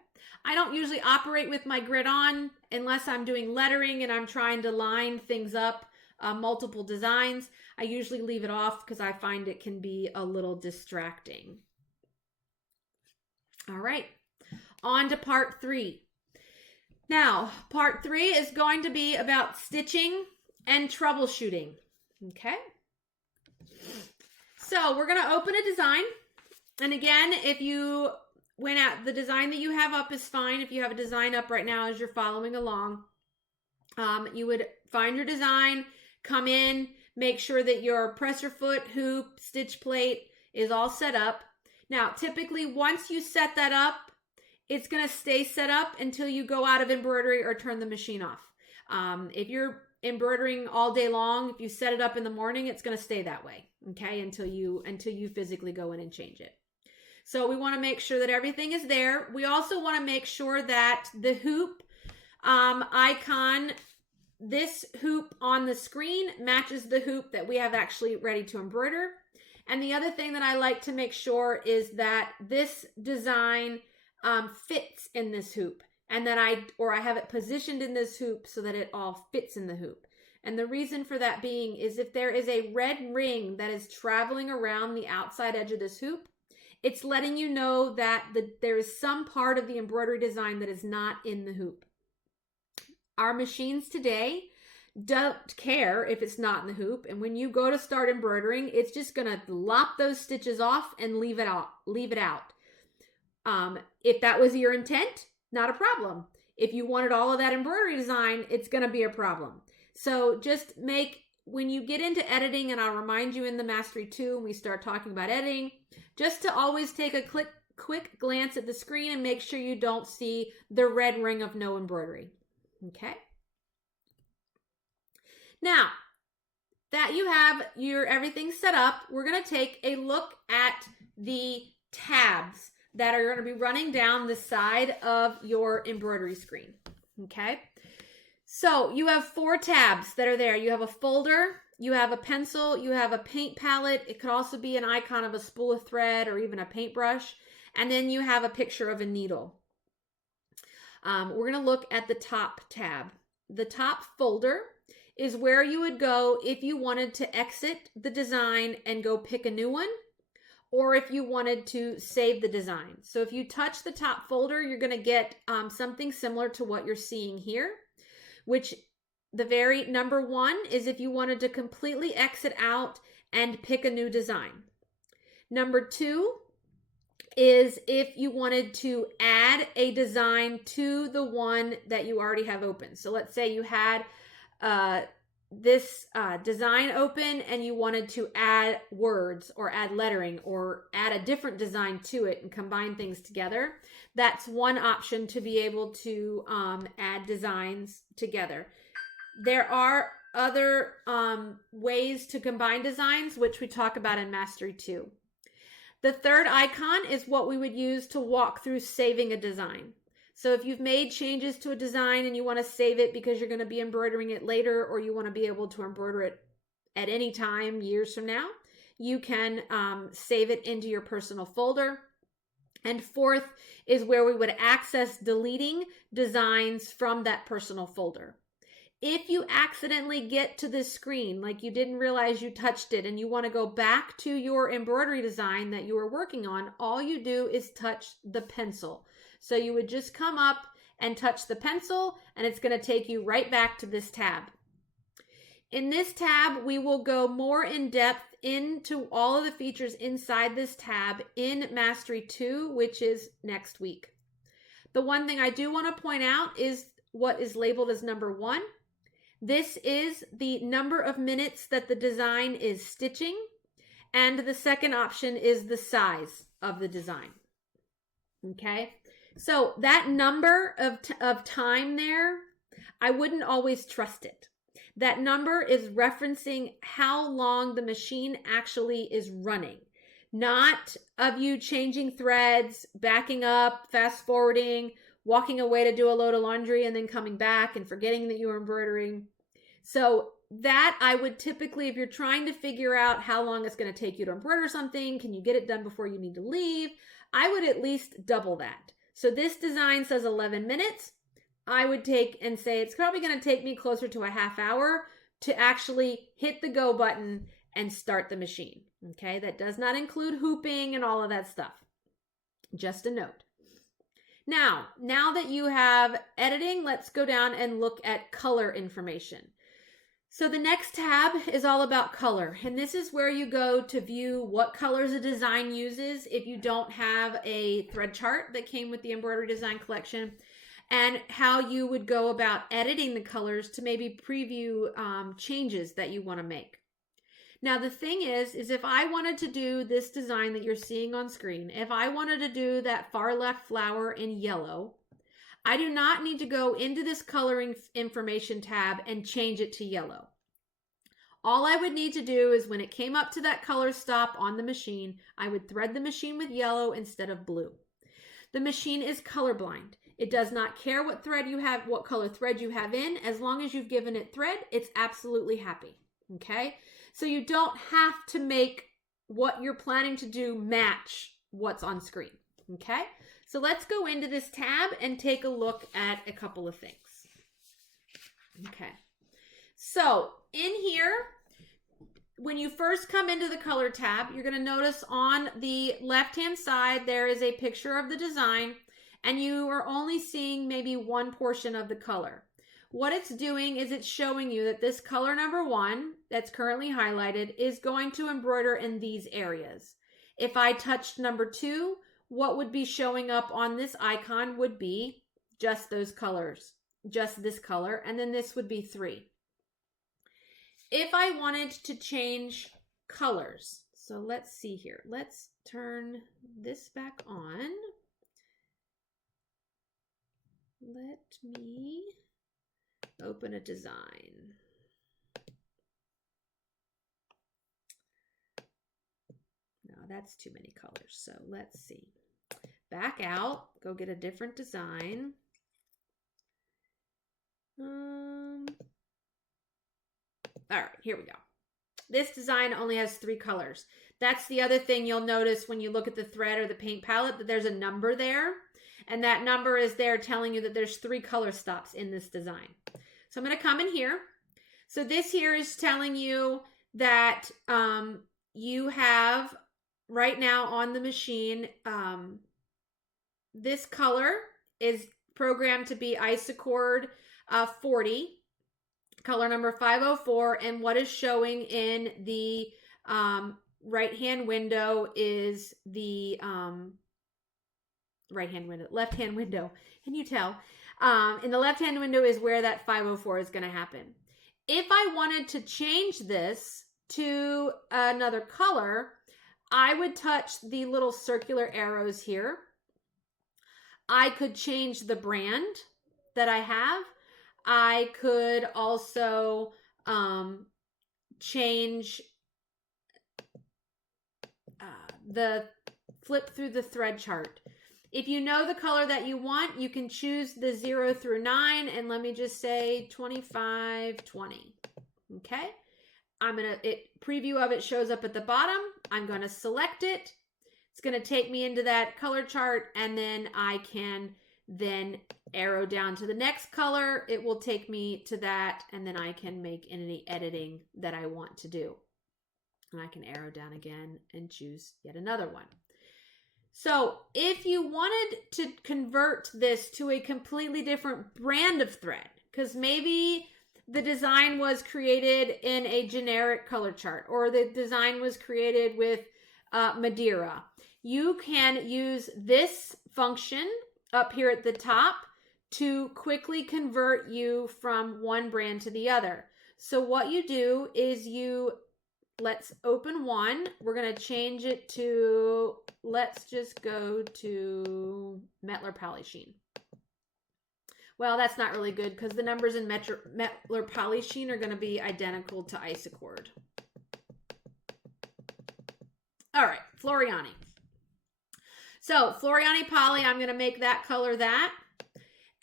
I don't usually operate with my grid on unless I'm doing lettering and I'm trying to line things up, multiple designs. I usually leave it off because I find it can be a little distracting. All right, on to part 3. Now, part 3 is going to be about stitching and troubleshooting. Okay. So we're going to open a design. And again, if you went out, the design that you have up is fine. If you have a design up right now as you're following along, you would find your design, come in, make sure that your presser foot, hoop, stitch plate is all set up. Now, typically, once you set that up, it's going to stay set up until you go out of embroidery or turn the machine off. If you're embroidering all day long, if you set it up in the morning, it's going to stay that way, okay, until you physically go in and change it. So we want to make sure that everything is there. We also want to make sure that the hoop icon, this hoop on the screen, matches the hoop that we have actually ready to embroider. And the other thing that I like to make sure is that this design fits in this hoop, and that I have it positioned in this hoop so that it all fits in the hoop. And the reason for that being is if there is a red ring that is traveling around the outside edge of this hoop, it's letting you know that there is some part of the embroidery design that is not in the hoop. Our machines today don't care if it's not in the hoop, and when you go to start embroidering, it's just going to lop those stitches off and leave it out. If that was your intent, not a problem. If you wanted all of that embroidery design, it's going to be a problem. So just when you get into editing, and I'll remind you in the Mastery 2 when we start talking about editing, just to always take a quick glance at the screen and make sure you don't see the red ring of no embroidery. Okay. Now that you have everything set up, we're going to take a look at the tabs that are going to be running down the side of your embroidery screen. Okay. So you have 4 tabs that are there. You have a folder, you have a pencil, you have a paint palette. It could also be an icon of a spool of thread or even a paintbrush. And then you have a picture of a needle. We're going to look at the top tab. The top folder is where you would go if you wanted to exit the design and go pick a new one, or if you wanted to save the design. So if you touch the top folder, you're going to get something similar to what you're seeing here, which the very number 1 is if you wanted to completely exit out and pick a new design. Number 2 is if you wanted to add a design to the one that you already have open. So let's say you had this design open and you wanted to add words or add lettering or add a different design to it and combine things together. That's one option to be able to add designs together. There are other ways to combine designs, which we talk about in Mastery 2. The third icon is what we would use to walk through saving a design. So if you've made changes to a design and you want to save it because you're going to be embroidering it later, or you want to be able to embroider it at any time years from now, you can save it into your personal folder. And fourth is where we would access deleting designs from that personal folder. If you accidentally get to this screen, like you didn't realize you touched it, and you want to go back to your embroidery design that you were working on, all you do is touch the pencil. So you would just come up and touch the pencil, and it's going to take you right back to this tab. In this tab, we will go more in depth into all of the features inside this tab in Mastery 2, which is next week. The one thing I do want to point out is what is labeled as number 1. This is the number of minutes that the design is stitching, and the second option is the size of the design. Okay, so that number of time there, I wouldn't always trust it. That number is referencing how long the machine actually is running, not of you changing threads, backing up, fast forwarding, walking away to do a load of laundry and then coming back and forgetting that you were embroidering. So that I would typically, if you're trying to figure out how long it's going to take you to embroider something, can you get it done before you need to leave, I would at least double that. So this design says 11 minutes. I would take and say it's probably going to take me closer to a half hour to actually hit the go button and start the machine. Okay, that does not include hooping and all of that stuff. Just a note. Now that you have editing, let's go down and look at color information. So the next tab is all about color, and this is where you go to view what colors a design uses if you don't have a thread chart that came with the Embroidery Design Collection, and how you would go about editing the colors to maybe preview changes that you want to make. Now, the thing is if I wanted to do this design that you're seeing on screen, if I wanted to do that far left flower in yellow, I do not need to go into this coloring information tab and change it to yellow. All I would need to do is when it came up to that color stop on the machine, I would thread the machine with yellow instead of blue. The machine is colorblind. It does not care what thread you have, what color thread you have in. As long as you've given it thread, it's absolutely happy. Okay? So you don't have to make what you're planning to do match what's on screen. Okay? So let's go into this tab and take a look at a couple of things. Okay. So in here, when you first come into the color tab, you're going to notice on the left-hand side, there is a picture of the design, and you are only seeing maybe one portion of the color. What it's doing is it's showing you that this color number 1 that's currently highlighted is going to embroider in these areas. If I touched number 2, what would be showing up on this icon would be just those colors, just this color, and then this would be 3. If I wanted to change colors, so let's see here. Let's turn this back on. Let me open a design. No, that's too many colors. So let's see. Back out, go get a different design. All right, here we go. This design only has 3 colors. That's the other thing you'll notice when you look at the thread or the paint palette, that there's a number there. And that number is there telling you that there's 3 color stops in this design. So I'm going to come in here. So this here is telling you that you have right now on the machine, this color is programmed to be Isochord 40, color number 504, and what is showing in the right-hand window is the left-hand window. Can you tell? In the left-hand window is where that 504 is going to happen. If I wanted to change this to another color, I would touch the little circular arrows here. I could change the brand that I have. I could also change the flip through the thread chart. If you know the color that you want, you can choose the 0 through 9, and let me just say 25, 20. Okay, preview of it shows up at the bottom. I'm going to select it. It's going to take me into that color chart, and then I can then arrow down to the next color. It will take me to that, and then I can make any editing that I want to do. And I can arrow down again and choose yet another one. So if you wanted to convert this to a completely different brand of thread, because maybe the design was created in a generic color chart, or the design was created with Madeira, you can use this function up here at the top to quickly convert you from one brand to the other. So what you do is let's open one. We're going to change it to, let's just go to Mettler Polysheen. Well, that's not really good because the numbers in Mettler Polysheen are going to be identical to Isacord. All right, Floriani. So Floriani Poly, I'm going to make that color that.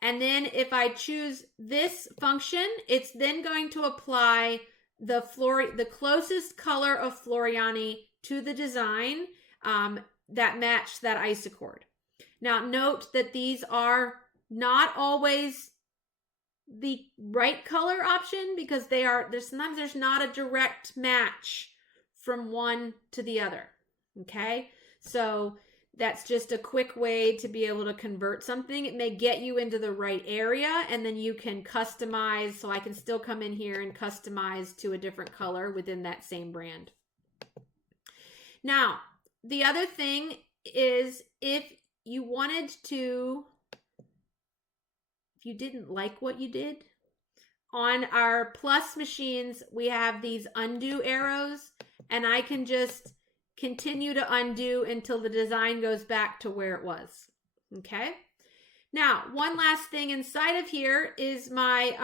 And then if I choose this function, it's then going to apply the closest color of Floriani to the design that match that Isacord. Now note that these are not always the right color option because sometimes there's not a direct match from one to the other. Okay, so that's just a quick way to be able to convert something. It may get you into the right area, and then you can customize. So I can still come in here and customize to a different color within that same brand. Now, the other thing is if you didn't like what you did, on our plus machines, we have these undo arrows, and I can just continue to undo until the design goes back to where it was. Okay. Now, one last thing inside of here is my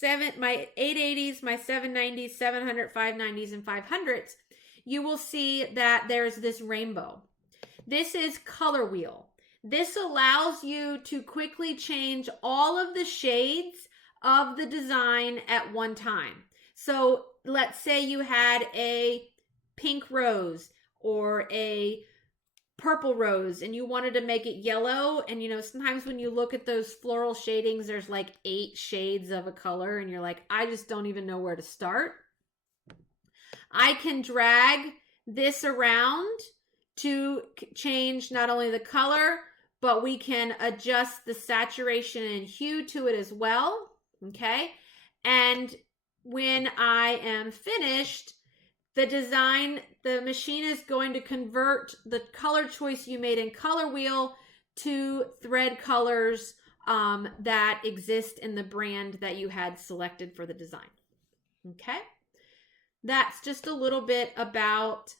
880s, my 790s, 700, 590s, and 500s. You will see that there's this rainbow. This is color wheel. This allows you to quickly change all of the shades of the design at one time. So let's say you had a pink rose or a purple rose and you wanted to make it yellow, and sometimes when you look at those floral shadings, there's like 8 shades of a color and you're like, I just don't even know where to start. I can drag this around to change not only the color, but we can adjust the saturation and hue to it as well. Okay, and when I am finished, the machine is going to convert the color choice you made in color wheel to thread colors that exist in the brand that you had selected for the design. Okay, that's just a little bit about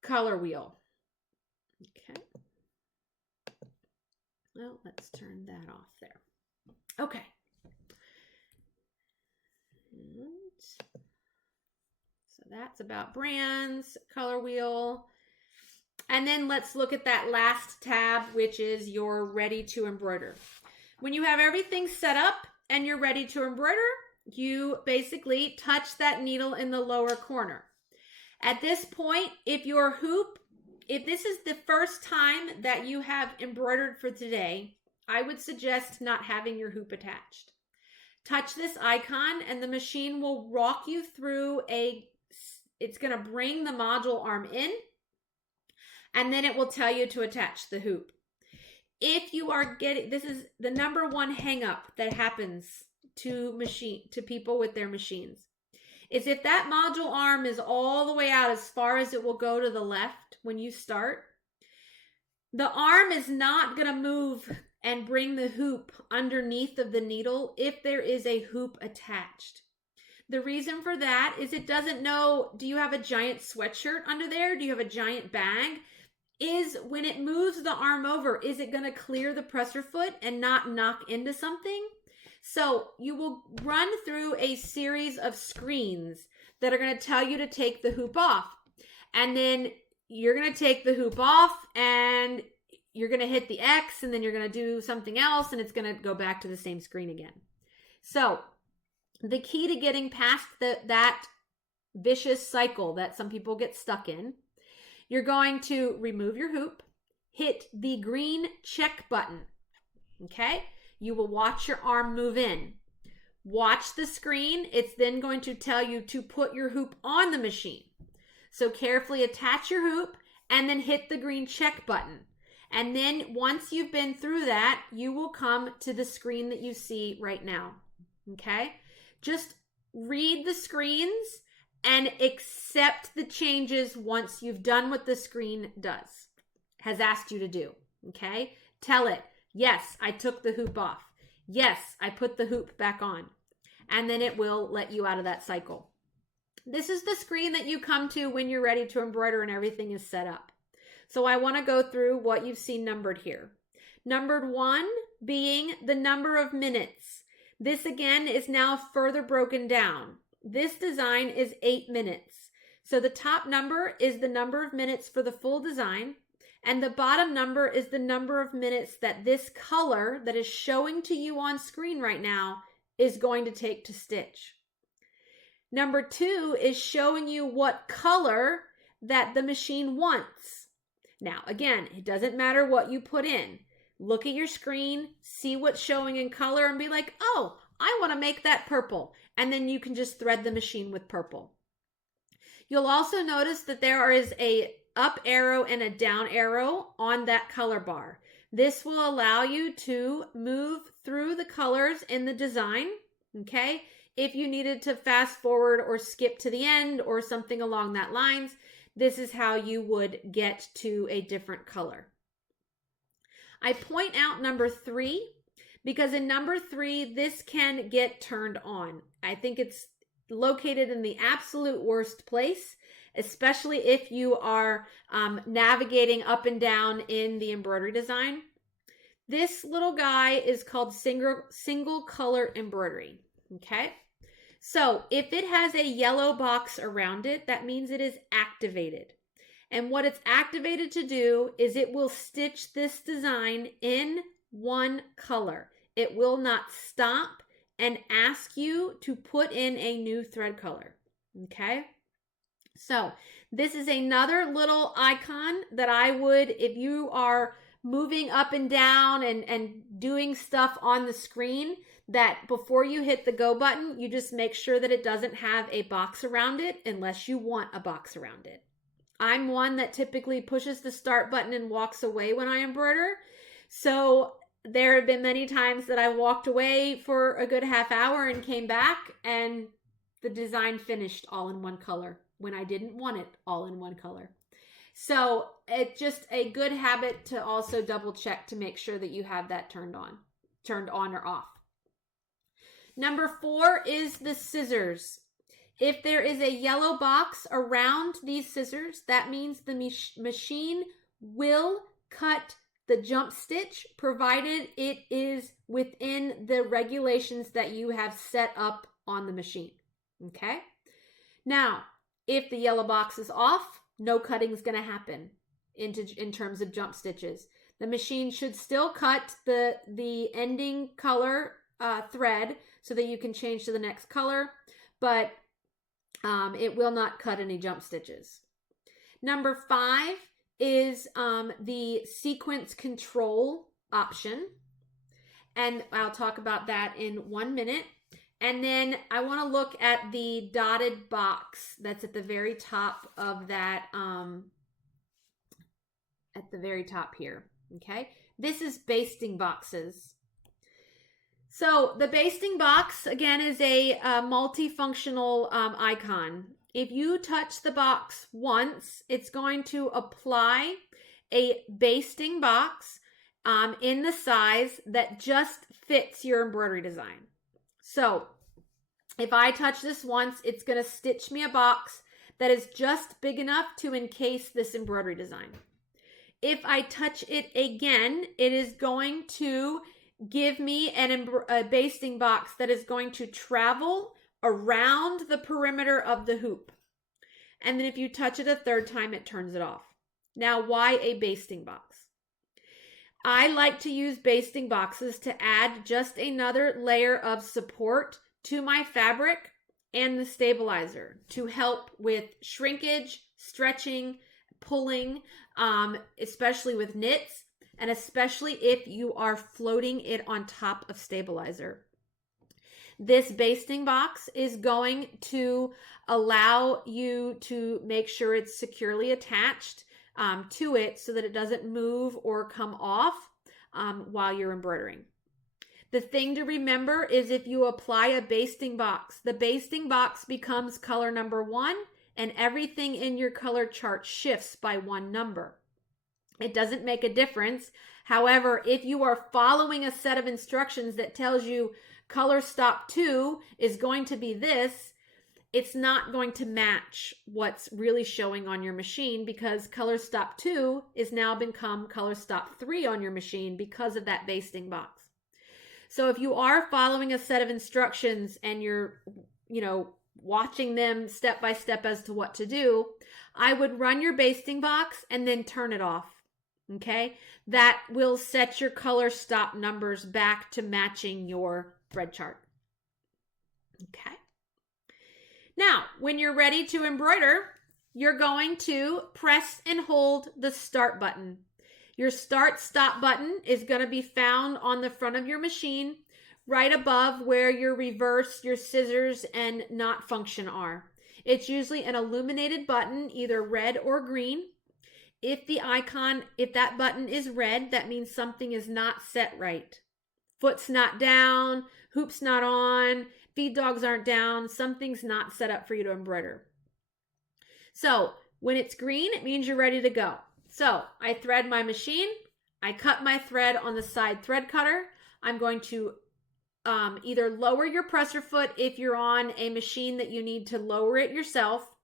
color wheel. Okay, well, let's turn that off there. Okay. So that's about brands, color wheel. And then let's look at that last tab, which is your ready to embroider. When you have everything set up and you're ready to embroider, you basically touch that needle in the lower corner. At this point, if this is the first time that you have embroidered for today, I would suggest not having your hoop attached. Touch this icon and the machine will walk you through it's going to bring the module arm in, and then it will tell you to attach the hoop. If you are this is the number one hang up that happens to people with their machines, is if that module arm is all the way out as far as it will go to the left when you start, the arm is not going to move and bring the hoop underneath of the needle if there is a hoop attached. The reason for that is it doesn't know, do you have a giant sweatshirt under there? Do you have a giant bag? is when it moves the arm over, is it going to clear the presser foot and not knock into something? So you will run through a series of screens that are going to tell you to take the hoop off. And then you're going to take the hoop off and you're going to hit the X, and then you're going to do something else, and it's going to go back to the same screen again. So the key to getting past that vicious cycle that some people get stuck in, you're going to remove your hoop, hit the green check button, okay? You will watch your arm move in. Watch the screen. It's then going to tell you to put your hoop on the machine. So carefully attach your hoop and then hit the green check button. And then once you've been through that, you will come to the screen that you see right now, okay? Just read the screens and accept the changes once you've done what the screen has asked you to do, okay? Tell it, yes, I took the hoop off. Yes, I put the hoop back on. And then it will let you out of that cycle. This is the screen that you come to when you're ready to embroider and everything is set up. So I want to go through what you've seen numbered here. Numbered 1 being the number of minutes. This again is now further broken down. This design is 8 minutes. So the top number is the number of minutes for the full design, and the bottom number is the number of minutes that this color that is showing to you on screen right now is going to take to stitch. Number 2 is showing you what color that the machine wants. Now, again, it doesn't matter what you put in. Look at your screen, see what's showing in color, and be like, oh, I want to make that purple. And then you can just thread the machine with purple. You'll also notice that there is a up arrow and a down arrow on that color bar. This will allow you to move through the colors in the design, okay? If you needed to fast forward or skip to the end or something along that lines, this is how you would get to a different color. I point out number 3 because in number 3, this can get turned on. I think it's located in the absolute worst place, especially if you are navigating up and down in the embroidery design. This little guy is called single color embroidery, okay? So if it has a yellow box around it, that means it is activated. And what it's activated to do is it will stitch this design in one color. It will not stop and ask you to put in a new thread color, okay? So this is another little icon that I would, if you are moving up and down and doing stuff on the screen, that before you hit the go button, you just make sure that it doesn't have a box around it unless you want a box around it. I'm one that typically pushes the start button and walks away when I embroider. So there have been many times that I walked away for a good half hour and came back and the design finished all in one color when I didn't want it all in one color. So it's just a good habit to also double check to make sure that you have that turned on or off. Number 4 is the scissors. If there is a yellow box around these scissors, that means the machine will cut the jump stitch, provided it is within the regulations that you have set up on the machine, okay? Now, if the yellow box is off, no cutting is going to happen in terms of jump stitches. The machine should still cut the ending color thread so that you can change to the next color, but it will not cut any jump stitches. Number 5 is the sequence control option, and I'll talk about that in 1 minute. And then I want to look at the dotted box that's at the very top of that, at the very top here, okay? This is basting boxes. So the basting box, again, is a multifunctional icon. If you touch the box once, it's going to apply a basting box in the size that just fits your embroidery design. So if I touch this once, it's going to stitch me a box that is just big enough to encase this embroidery design. If I touch it again, it is going to give me a basting box that is going to travel around the perimeter of the hoop. And then if you touch it a third time, it turns it off. Now, why a basting box? I like to use basting boxes to add just another layer of support to my fabric and the stabilizer to help with shrinkage, stretching, pulling, especially with knits, and especially if you are floating it on top of stabilizer. This basting box is going to allow you to make sure it's securely attached to it so that it doesn't move or come off while you're embroidering. The thing to remember is if you apply a basting box, the basting box becomes color number 1 and everything in your color chart shifts by 1 number. It doesn't make a difference. However, if you are following a set of instructions that tells you color stop 2 is going to be this, it's not going to match what's really showing on your machine because color stop 2 is now become color stop 3 on your machine because of that basting box. So if you are following a set of instructions and you're, watching them step by step as to what to do, I would run your basting box and then turn it off. Okay? That will set your color stop numbers back to matching your thread chart. Okay? Now, when you're ready to embroider, you're going to press and hold the start button. Your start-stop button is going to be found on the front of your machine, right above where your reverse, your scissors, and knot function are. It's usually an illuminated button, either red or green. If that button is red, that means something is not set right. Foot's not down, hoop's not on, feed dogs aren't down, something's not set up for you to embroider. So when it's green, it means you're ready to go. So I thread my machine, I cut my thread on the side thread cutter. I'm going to either lower your presser foot if you're on a machine that you need to lower it yourself,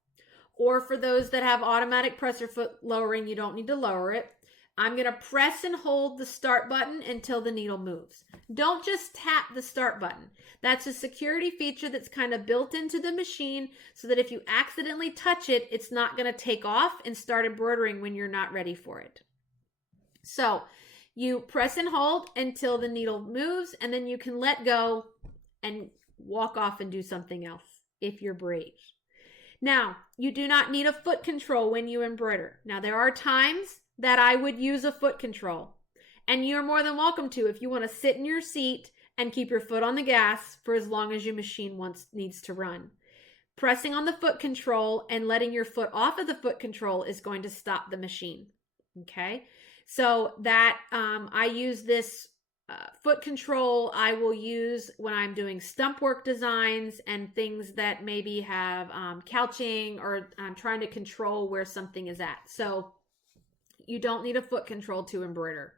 or for those that have automatic presser foot lowering, you don't need to lower it. I'm going to press and hold the start button until the needle moves. Don't just tap the start button. That's a security feature that's kind of built into the machine so that if you accidentally touch it, it's not going to take off and start embroidering when you're not ready for it. So you press and hold until the needle moves, and then you can let go and walk off and do something else if you're brave. Now, you do not need a foot control when you embroider. Now, there are times that I would use a foot control, and you're more than welcome to if you want to sit in your seat and keep your foot on the gas for as long as your machine needs to run. Pressing on the foot control and letting your foot off of the foot control is going to stop the machine. Okay, so that I use this foot control I will use when I'm doing stump work designs and things that maybe have couching, or I'm trying to control where something is at. So you don't need a foot control to embroider.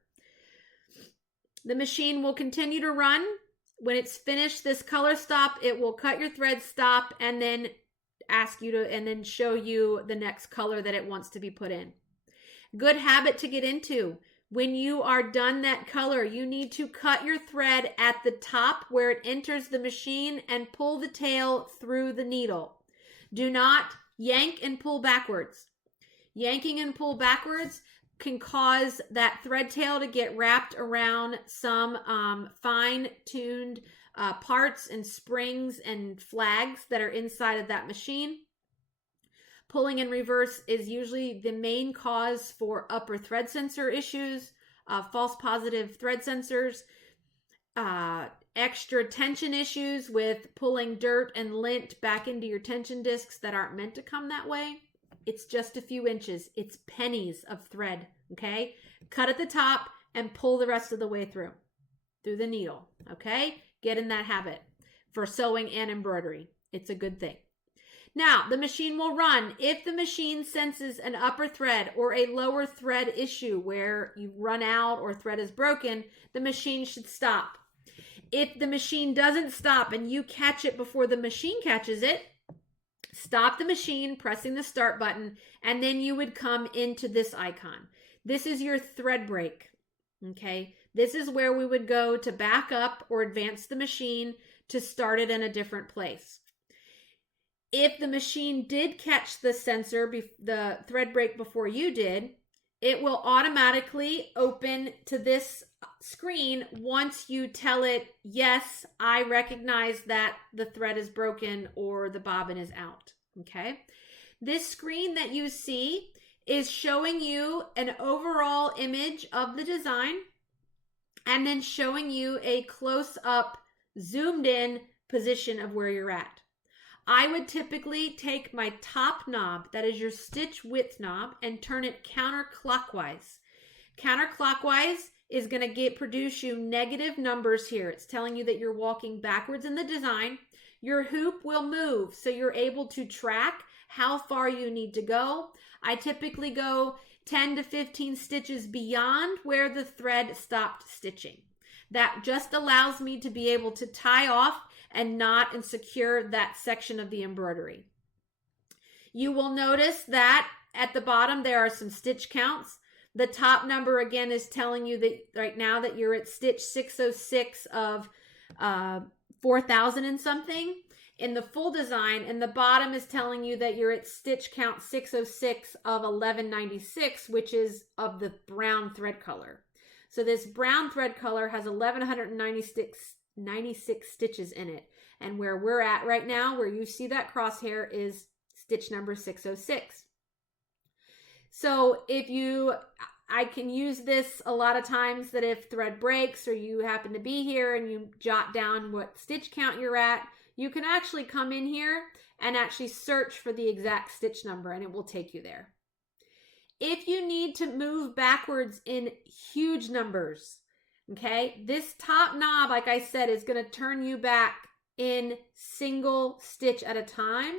The machine will continue to run. When it's finished this color stop, it will cut your thread stop and then then show you the next color that it wants to be put in. Good habit to get into. When you are done that color, you need to cut your thread at the top where it enters the machine and pull the tail through the needle. Do not yank and pull backwards. Yanking and pull backwards can cause that thread tail to get wrapped around some fine-tuned parts and springs and flags that are inside of that machine. Pulling in reverse is usually the main cause for upper thread sensor issues, false positive thread sensors, extra tension issues with pulling dirt and lint back into your tension discs that aren't meant to come that way. It's just a few inches. It's pennies of thread, okay? Cut at the top and pull the rest of the way through the needle, okay? Get in that habit for sewing and embroidery. It's a good thing. Now, the machine will run. If the machine senses an upper thread or a lower thread issue where you run out or thread is broken, the machine should stop. If the machine doesn't stop and you catch it before the machine catches it, stop the machine, pressing the start button, and then you would come into this icon. This is your thread break. Okay, this is where we would go to back up or advance the machine to start it in a different place. If the machine did catch the sensor, the thread break before you did, it will automatically open to this screen once you tell it, yes, I recognize that the thread is broken or the bobbin is out. Okay, this screen that you see is showing you an overall image of the design and then showing you a close-up, zoomed-in position of where you're at. I would typically take my top knob, that is your stitch width knob, and turn it counterclockwise. Counterclockwise is going to produce you negative numbers here. It's telling you that you're walking backwards in the design. Your hoop will move, so you're able to track how far you need to go. I typically go 10 to 15 stitches beyond where the thread stopped stitching. That just allows me to be able to tie off and knot and secure that section of the embroidery. You will notice that at the bottom there are some stitch counts. The top number again is telling you that right now that you're at stitch 606 of 4,000 and something in the full design, and the bottom is telling you that you're at stitch count 606 of 1196, which is of the brown thread color. So this brown thread color has 1196 stitches in it. And where we're at right now, where you see that crosshair, is stitch number 606. So I can use this a lot of times that if thread breaks or you happen to be here and you jot down what stitch count you're at, you can actually come in here and actually search for the exact stitch number and it will take you there. If you need to move backwards in huge numbers, okay, this top knob, like I said, is going to turn you back in single stitch at a time.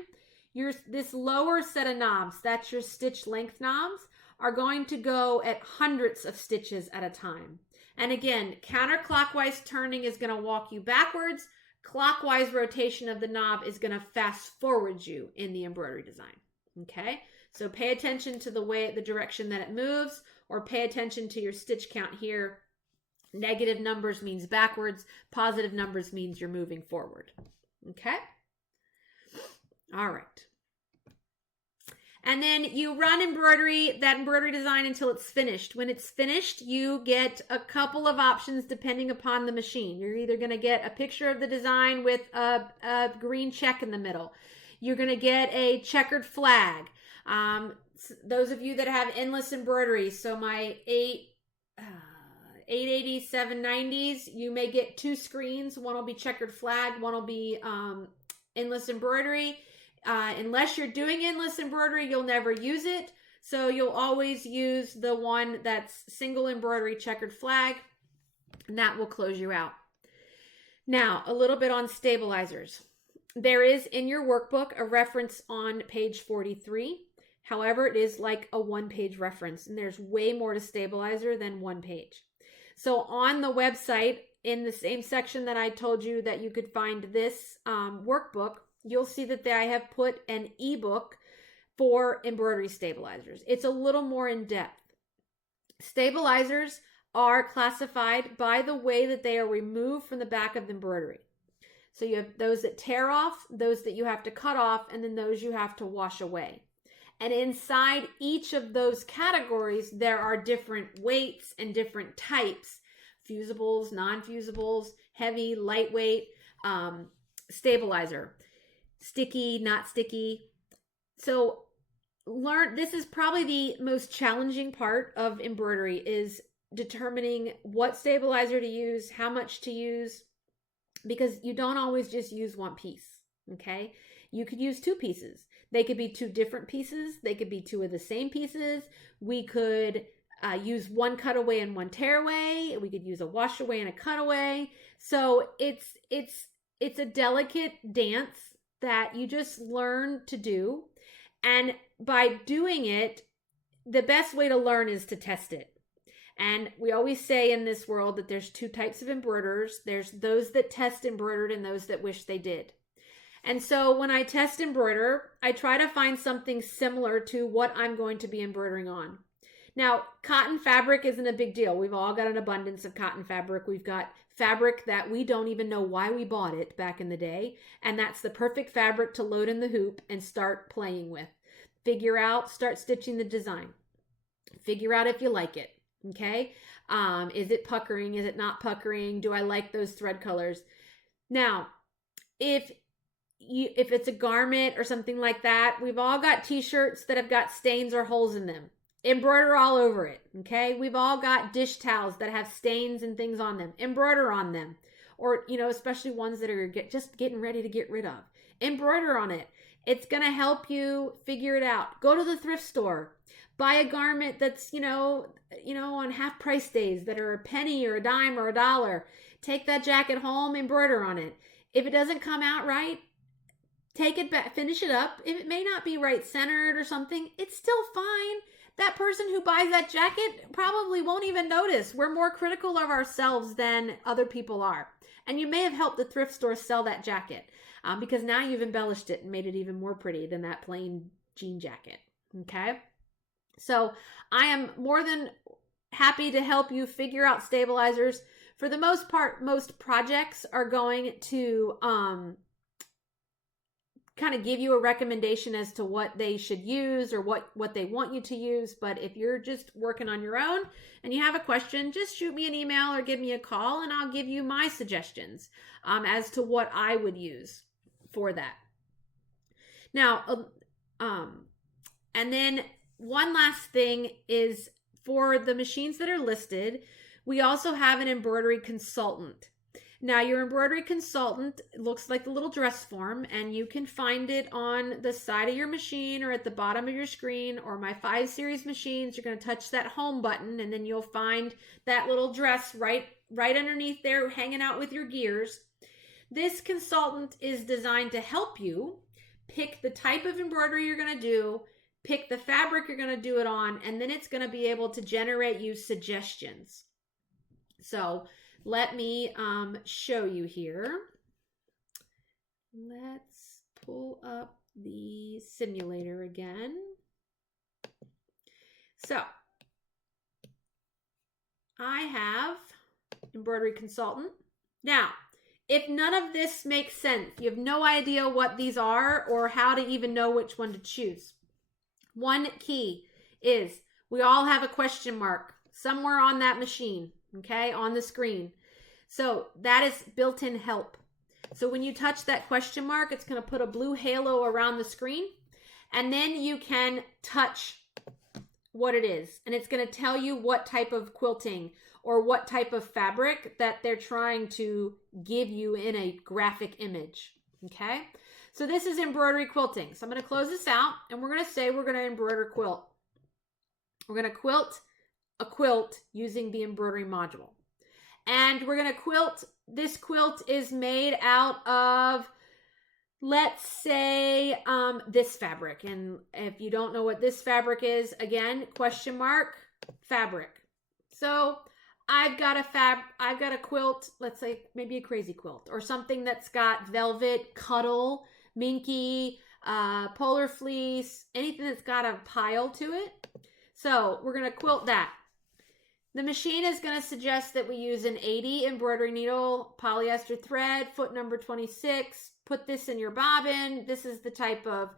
This lower set of knobs, that's your stitch length knobs, are going to go at hundreds of stitches at a time. And again, counterclockwise turning is going to walk you backwards. Clockwise rotation of the knob is going to fast forward you in the embroidery design. Okay, so pay attention to the direction that it moves, or pay attention to your stitch count here. Negative numbers means backwards. Positive numbers means you're moving forward. Okay, all right. And then you run that embroidery design until it's finished. When it's finished, you get a couple of options depending upon the machine. You're either going to get a picture of the design with a green check in the middle. You're going to get a checkered flag. Those of you that have endless embroidery, so my 880s, 790s, you may get two screens. One will be checkered flag, one will be endless embroidery. Unless you're doing endless embroidery, you'll never use it. So you'll always use the one that's single embroidery checkered flag, and that will close you out. Now, a little bit on stabilizers. There is in your workbook a reference on page 43. However, it is like a one-page reference, and there's way more to stabilizer than one page. So on the website, in the same section that I told you that you could find this workbook, you'll see that I have put an ebook for embroidery stabilizers. It's a little more in depth. Stabilizers are classified by the way that they are removed from the back of the embroidery. So you have those that tear off, those that you have to cut off, and then those you have to wash away. And inside each of those categories, there are different weights and different types: fusibles, non-fusibles, heavy, lightweight, stabilizer. Sticky, not sticky. So this is probably the most challenging part of embroidery, is determining what stabilizer to use, how much to use, because you don't always just use one piece. Okay, you could use two pieces. They could be two different pieces. They could be two of the same pieces. We could use one cutaway and one tearaway. We could use a wash away and a cutaway. So it's a delicate dance that you just learn to do. And by doing it, the best way to learn is to test it. And we always say in this world that there's two types of embroiderers. There's those that test embroidered and those that wish they did. And so when I test embroider, I try to find something similar to what I'm going to be embroidering on. Now, cotton fabric isn't a big deal. We've all got an abundance of cotton fabric. We've got fabric that we don't even know why we bought it back in the day. And that's the perfect fabric to load in the hoop and start playing with. Start stitching the design. Figure out if you like it. Okay. Is it puckering? Is it not puckering? Do I like those thread colors? Now, if it's a garment or something like that, we've all got t-shirts that have got stains or holes in them. Embroider all over it, okay? We've all got dish towels that have stains and things on them. Embroider on them. Or, especially ones that are just getting ready to get rid of. Embroider on it. It's going to help you figure it out. Go to the thrift store. Buy a garment that's, on half price days that are a penny or a dime or $1. Take that jacket home, embroider on it. If it doesn't come out right, take it back, finish it up. If it may not be right centered or something, it's still fine. That person who buys that jacket probably won't even notice. We're more critical of ourselves than other people are. And you may have helped the thrift store sell that jacket because now you've embellished it and made it even more pretty than that plain jean jacket. Okay? So I am more than happy to help you figure out stabilizers. For the most part, most projects are going to kind of give you a recommendation as to what they should use or what they want you to use. But if you're just working on your own and you have a question, just shoot me an email or give me a call and I'll give you my suggestions as to what I would use for that. Now, and then one last thing is for the machines that are listed, we also have an embroidery consultant. Now, your embroidery consultant looks like the little dress form, and you can find it on the side of your machine or at the bottom of your screen, or my 5 series machines. You're going to touch that home button, and then you'll find that little dress right underneath there hanging out with your gears. This consultant is designed to help you pick the type of embroidery you're going to do, pick the fabric you're going to do it on, and then it's going to be able to generate you suggestions. So let me show you here. Let's pull up the simulator again. So I have embroidery consultant. Now, if none of this makes sense, you have no idea what these are or how to even know which one to choose. One key is we all have a question mark somewhere on that machine, okay, on the screen. So that is built-in help. So when you touch that question mark, it's going to put a blue halo around the screen, and then you can touch what it is, and it's going to tell you what type of quilting or what type of fabric that they're trying to give you in a graphic image, okay? So this is embroidery quilting. So I'm going to close this out, and we're going to say we're going to embroider quilt. We're going to quilt a quilt using the embroidery module. And we're going to quilt. This quilt is made out of, let's say, this fabric. And if you don't know what this fabric is, again, question mark, fabric. So I've got a quilt, let's say maybe a crazy quilt or something that's got velvet, cuddle, minky, polar fleece, anything that's got a pile to it. So we're going to quilt that. The machine is going to suggest that we use an 80 embroidery needle, polyester thread, foot number 26. Put this in your bobbin. This is the type of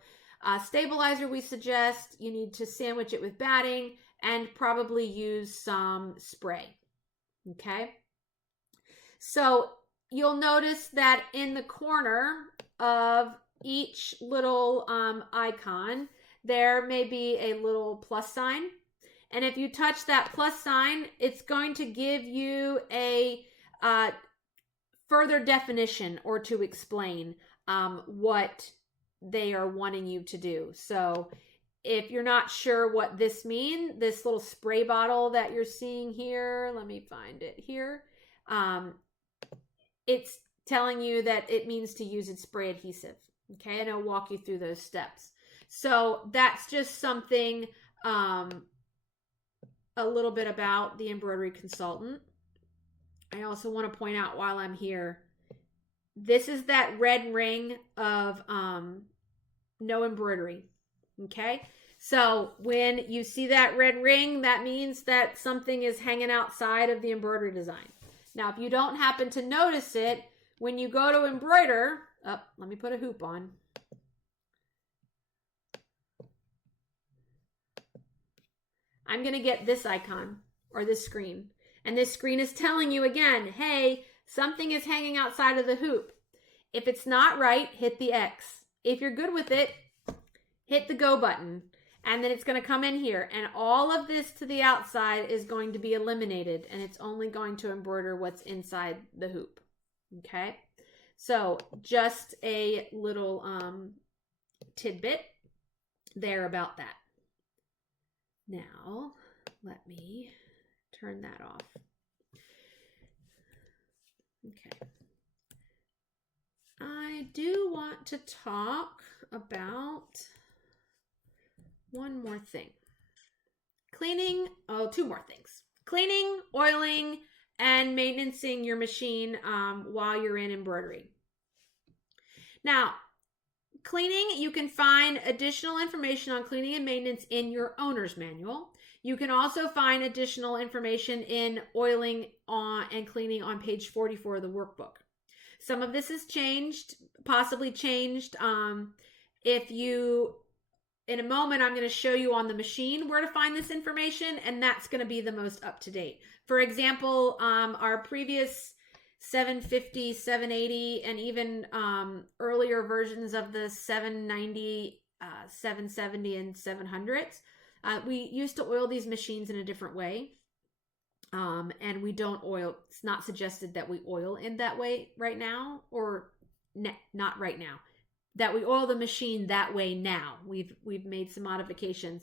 stabilizer we suggest. You need to sandwich it with batting and probably use some spray. Okay. So you'll notice that in the corner of each little icon, there may be a little plus sign. And if you touch that plus sign, it's going to give you a further definition or to explain what they are wanting you to do. So if you're not sure what this means, this little spray bottle that you're seeing here, let me find it here. It's telling you that it means to use its spray adhesive. Okay, and I'll walk you through those steps. So that's just something a little bit about the embroidery consultant. I also want to point out while I'm here, this is that red ring of no embroidery. Okay, So when you see that red ring, that means that something is hanging outside of the embroidery design. Now, if you don't happen to notice it, when you go to embroider, let me put a hoop on. I'm going to get this icon or this screen. And this screen is telling you again, hey, something is hanging outside of the hoop. If it's not right, hit the X. If you're good with it, hit the go button. And then it's going to come in here. And all of this to the outside is going to be eliminated. And it's only going to embroider what's inside the hoop. Okay? So just a little tidbit there about that. Now, let me turn that off. Okay. I do want to talk about one more thing. Cleaning, two more things. Cleaning, oiling, and maintaining your machine while you're in embroidery. Now, cleaning, you can find additional information on cleaning and maintenance in your owner's manual. You can also find additional information in oiling and cleaning on page 44 of the workbook. Some of this has changed, possibly changed. In a moment, I'm going to show you on the machine where to find this information, and that's going to be the most up-to-date. For example, our previous 750, 780, and even earlier versions of the 790, 770, and 700s, we used to oil these machines in a different way. And we don't oil. It's not suggested that we oil in that way right now, or not right now. That we oil the machine that way now. We've made some modifications.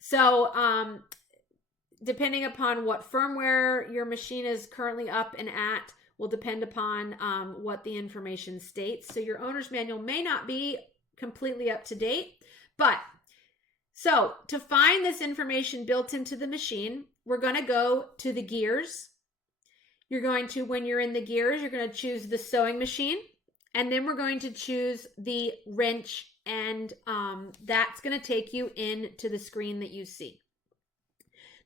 So depending upon what firmware your machine is currently up and at, will depend upon what the information states. So your owner's manual may not be completely up to date, but so to find this information built into the machine, we're going to go to the gears. You're going to, when you're in the gears, you're going to choose the sewing machine, and then we're going to choose the wrench, and that's going to take you into the screen that you see.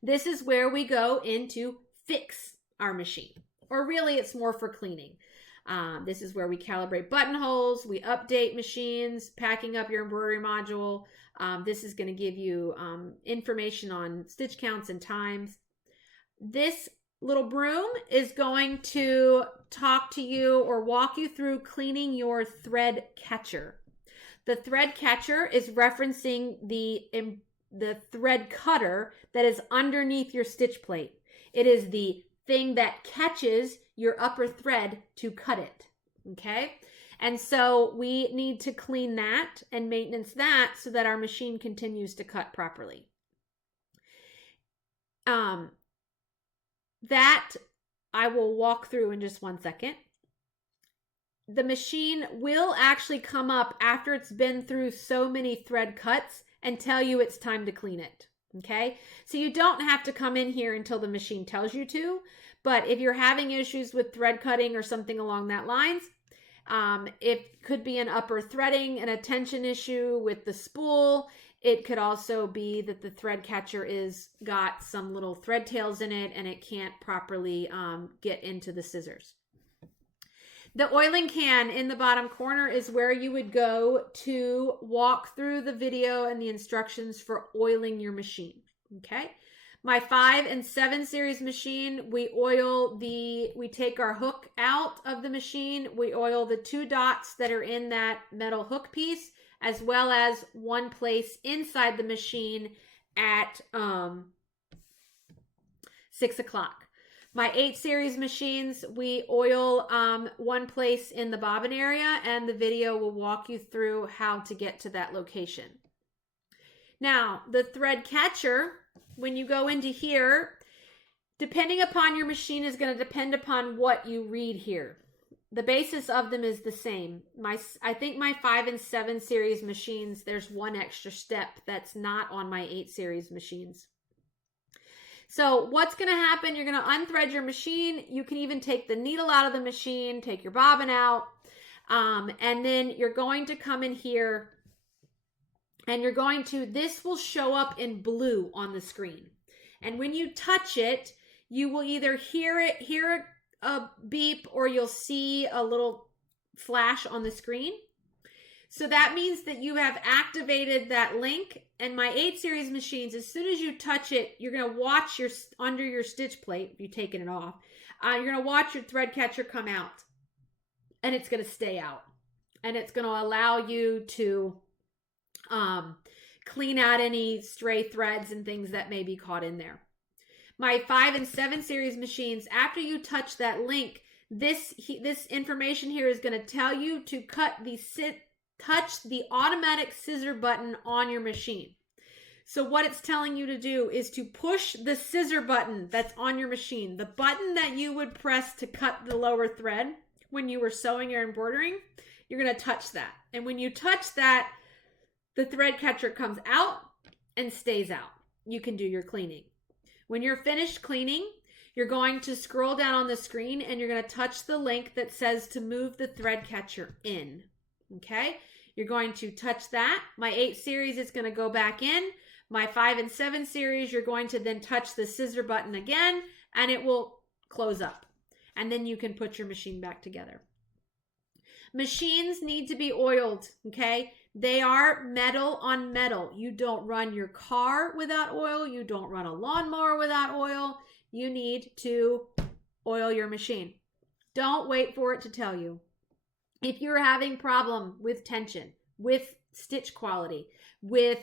This is where we go into fix our machine, or really it's more for cleaning. This is where we calibrate buttonholes, we update machines, packing up your embroidery module. This is going to give you information on stitch counts and times. This little broom is going to talk to you or walk you through cleaning your thread catcher. The thread catcher is referencing the thread cutter that is underneath your stitch plate. It is the thing that catches your upper thread to cut it. Okay? And so we need to clean that and maintenance that so that our machine continues to cut properly. That I will walk through in just 1 second. The machine will actually come up after it's been through so many thread cuts and tell you it's time to clean it. Okay? So you don't have to come in here until the machine tells you to, but if you're having issues with thread cutting or something along that lines, it could be an upper threading, an attention issue with the spool. It could also be that the thread catcher got some little thread tails in it and it can't properly get into the scissors. The oiling can in the bottom corner is where you would go to walk through the video and the instructions for oiling your machine. Okay. My 5 and 7 series machine, we take our hook out of the machine. We oil the 2 dots that are in that metal hook piece, as well as one place inside the machine at 6 o'clock. My 8 series machines, we oil one place in the bobbin area, and the video will walk you through how to get to that location. Now, the thread catcher, when you go into here, depending upon your machine is going to depend upon what you read here. The basis of them is the same. I think my 5 and 7 series machines, there's one extra step that's not on my 8 series machines. So what's going to happen, you're going to unthread your machine. You can even take the needle out of the machine, take your bobbin out, and then you're going to come in here And you're going to, this will show up in blue on the screen. And when you touch it, you will either hear a beep, or you'll see a little flash on the screen. So that means that you have activated that link. And my 8 series machines, as soon as you touch it, you're going to watch under your stitch plate, if you've taken it off, you're going to watch your thread catcher come out. And it's going to stay out. And it's going to allow you to clean out any stray threads and things that may be caught in there. My 5 and 7 series machines, after you touch that link, this information here is going to tell you to touch the automatic scissor button on your machine. So what it's telling you to do is to push the scissor button that's on your machine, the button that you would press to cut the lower thread when you were sewing or embroidering. You're going to touch that. And when you touch that, the thread catcher comes out and stays out. You can do your cleaning. When you're finished cleaning, you're going to scroll down on the screen and you're going to touch the link that says to move the thread catcher in. Okay? You're going to touch that. My 8 series, it's going to go back in. My 5 and 7 series, you're going to then touch the scissor button again and it will close up. And then you can put your machine back together. Machines need to be oiled, okay? They are metal on metal. You don't run your car without oil. You don't run a lawnmower without oil. You need to oil your machine. Don't wait for it to tell you. If you're having problem with tension, with stitch quality, with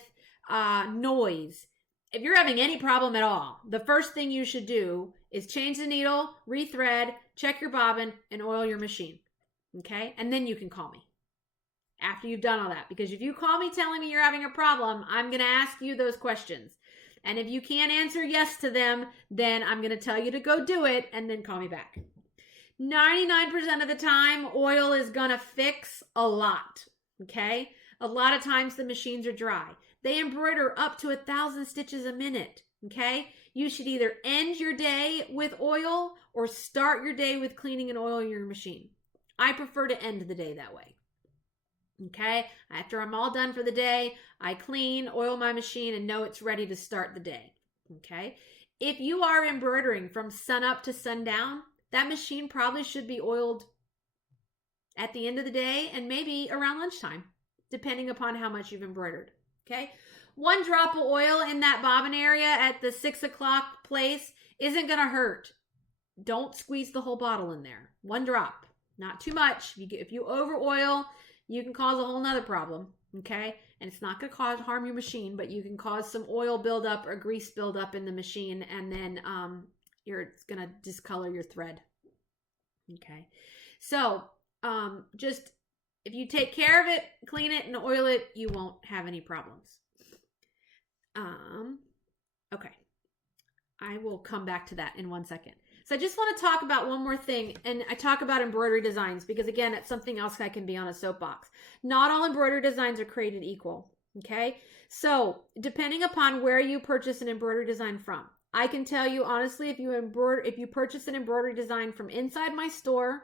noise, if you're having any problem at all, the first thing you should do is change the needle, rethread, check your bobbin, and oil your machine. Okay? And then you can call me after you've done all that. Because if you call me telling me you're having a problem, I'm going to ask you those questions. And if you can't answer yes to them, then I'm going to tell you to go do it and then call me back. 99% of the time, oil is going to fix a lot. Okay? A lot of times the machines are dry. They embroider up to 1,000 stitches a minute. Okay? You should either end your day with oil or start your day with cleaning and oiling your machine. I prefer to end the day that way. Okay? After I'm all done for the day, I clean, oil my machine, and know it's ready to start the day. Okay? If you are embroidering from sun up to sundown, that machine probably should be oiled at the end of the day and maybe around lunchtime, depending upon how much you've embroidered. Okay? 1 drop of oil in that bobbin area at the 6 o'clock place isn't going to hurt. Don't squeeze the whole bottle in there. 1 drop. Not too much. If you over oil, you can cause a whole nother problem. Okay? And it's not going to harm your machine, but you can cause some oil buildup or grease buildup in the machine, and then it's going to discolor your thread. Okay? So, just if you take care of it, clean it, and oil it, you won't have any problems. Okay. I will come back to that in 1 second. So I just want to talk about one more thing, and I talk about embroidery designs because, again, it's something else I can be on a soapbox. Not all embroidery designs are created equal, okay? So depending upon where you purchase an embroidery design from, I can tell you honestly, if you purchase an embroidery design from inside my store,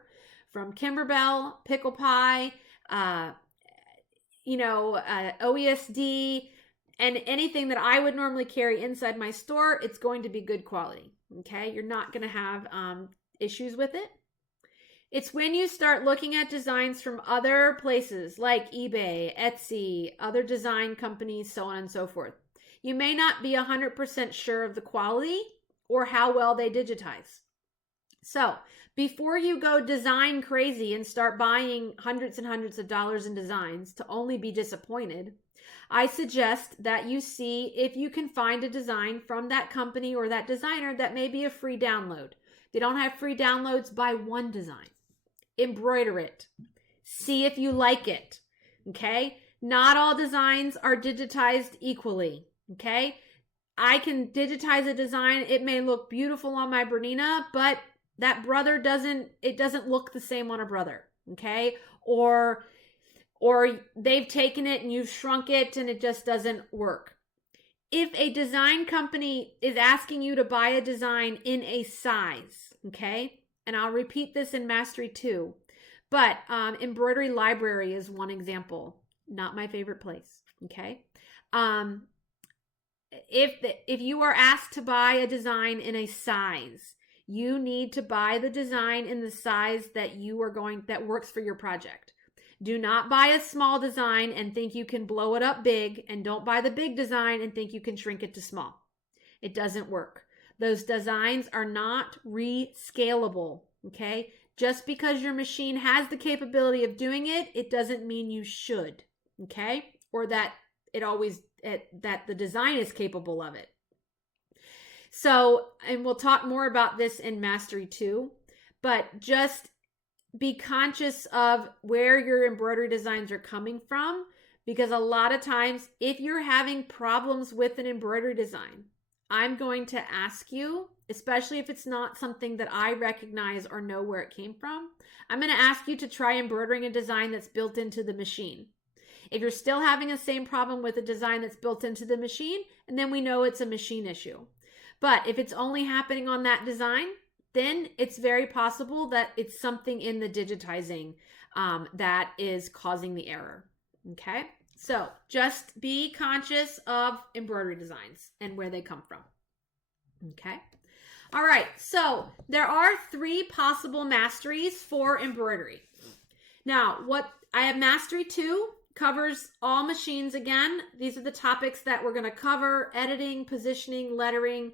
from Kimberbell, Pickle Pie, OESD, and anything that I would normally carry inside my store, it's going to be good quality. Okay, you're not going to have issues with it. It's when you start looking at designs from other places like eBay, Etsy, other design companies, so on and so forth. You may not be 100% sure of the quality or how well they digitize. So before you go design crazy and start buying hundreds and hundreds of dollars in designs to only be disappointed, I suggest that you see if you can find a design from that company or that designer that may be a free download. They don't have free downloads, buy one design. Embroider it. See if you like it. Okay? Not all designs are digitized equally. Okay? I can digitize a design. It may look beautiful on my Bernina, but that brother doesn't look the same on a brother. Okay? Or they've taken it and you've shrunk it and it just doesn't work. If a design company is asking you to buy a design in a size, okay, and I'll repeat this in Mastery 2, but Embroidery Library is one example. Not my favorite place, okay? if you are asked to buy a design in a size, you need to buy the design in the size that that works for your project. Do not buy a small design and think you can blow it up big, and don't buy the big design and think you can shrink it to small. It doesn't work. Those designs are not rescalable, okay? Just because your machine has the capability of doing it, it doesn't mean you should, okay? Or that that the design is capable of it. So, and we'll talk more about this in Mastery 2, but just be conscious of where your embroidery designs are coming from, because a lot of times if you're having problems with an embroidery design, I'm going to ask you, especially if it's not something that I recognize or know where it came from, I'm going to ask you to try embroidering a design that's built into the machine. If you're still having the same problem with a design that's built into the machine, and then we know it's a machine issue. But if it's only happening on that design, then it's very possible that it's something in the digitizing that is causing the error. Okay, so just be conscious of embroidery designs and where they come from. Okay, all right, so there are 3 possible masteries for embroidery. Now, what I have Mastery 2 covers all machines again. These are the topics that we're going to cover: editing, positioning, lettering,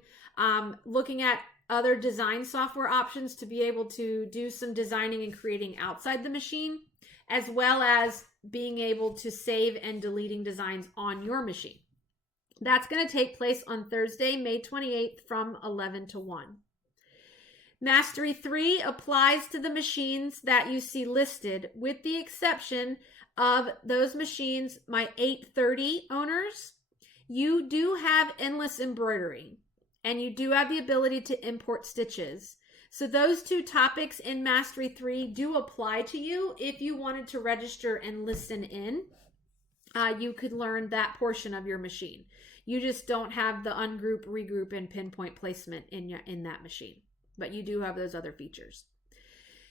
looking at other design software options to be able to do some designing and creating outside the machine, as well as being able to save and deleting designs on your machine. That's going to take place on Thursday, May 28th from 11 to 1. Mastery 3 applies to the machines that you see listed, with the exception of those machines, my 830 owners. You do have endless embroidery, and you do have the ability to import stitches. So those 2 topics in Mastery 3 do apply to you. If you wanted to register and listen in, you could learn that portion of your machine. You just don't have the ungroup, regroup, and pinpoint placement in that machine, but you do have those other features.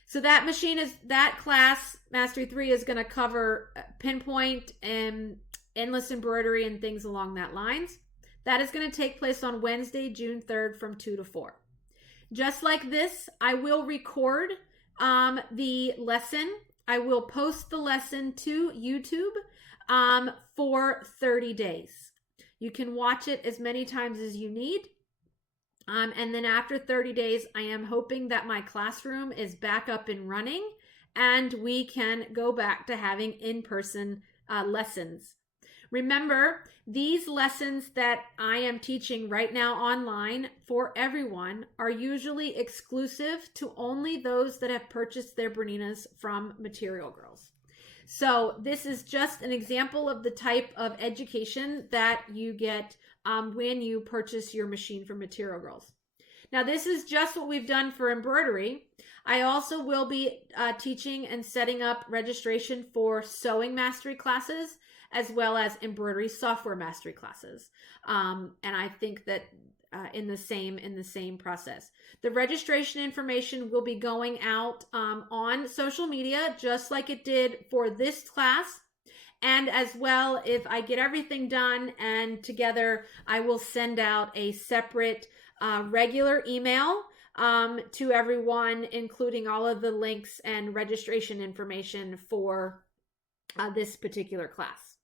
So that class, Mastery 3, is going to cover pinpoint and endless embroidery and things along that lines. That is going to take place on Wednesday, June 3rd from 2 to 4. Just like this, I will record the lesson. I will post the lesson to YouTube for 30 days. You can watch it as many times as you need. And then after 30 days, I am hoping that my classroom is back up and running and we can go back to having in-person lessons. Remember, these lessons that I am teaching right now online for everyone are usually exclusive to only those that have purchased their Berninas from Material Girls. So this is just an example of the type of education that you get when you purchase your machine from Material Girls. Now, this is just what we've done for embroidery. I also will be teaching and setting up registration for sewing mastery classes, as well as embroidery software mastery classes. And I think that in the same process. The registration information will be going out on social media, just like it did for this class. And as well, if I get everything done and together, I will send out a separate regular email to everyone, including all of the links and registration information for this particular class.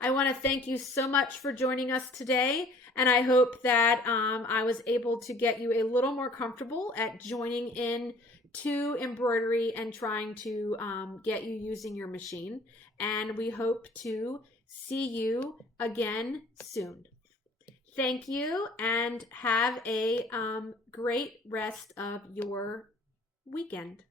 I want to thank you so much for joining us today, and I hope that I was able to get you a little more comfortable at joining in to embroidery and trying to get you using your machine. And we hope to see you again soon. Thank you, and have a great rest of your weekend.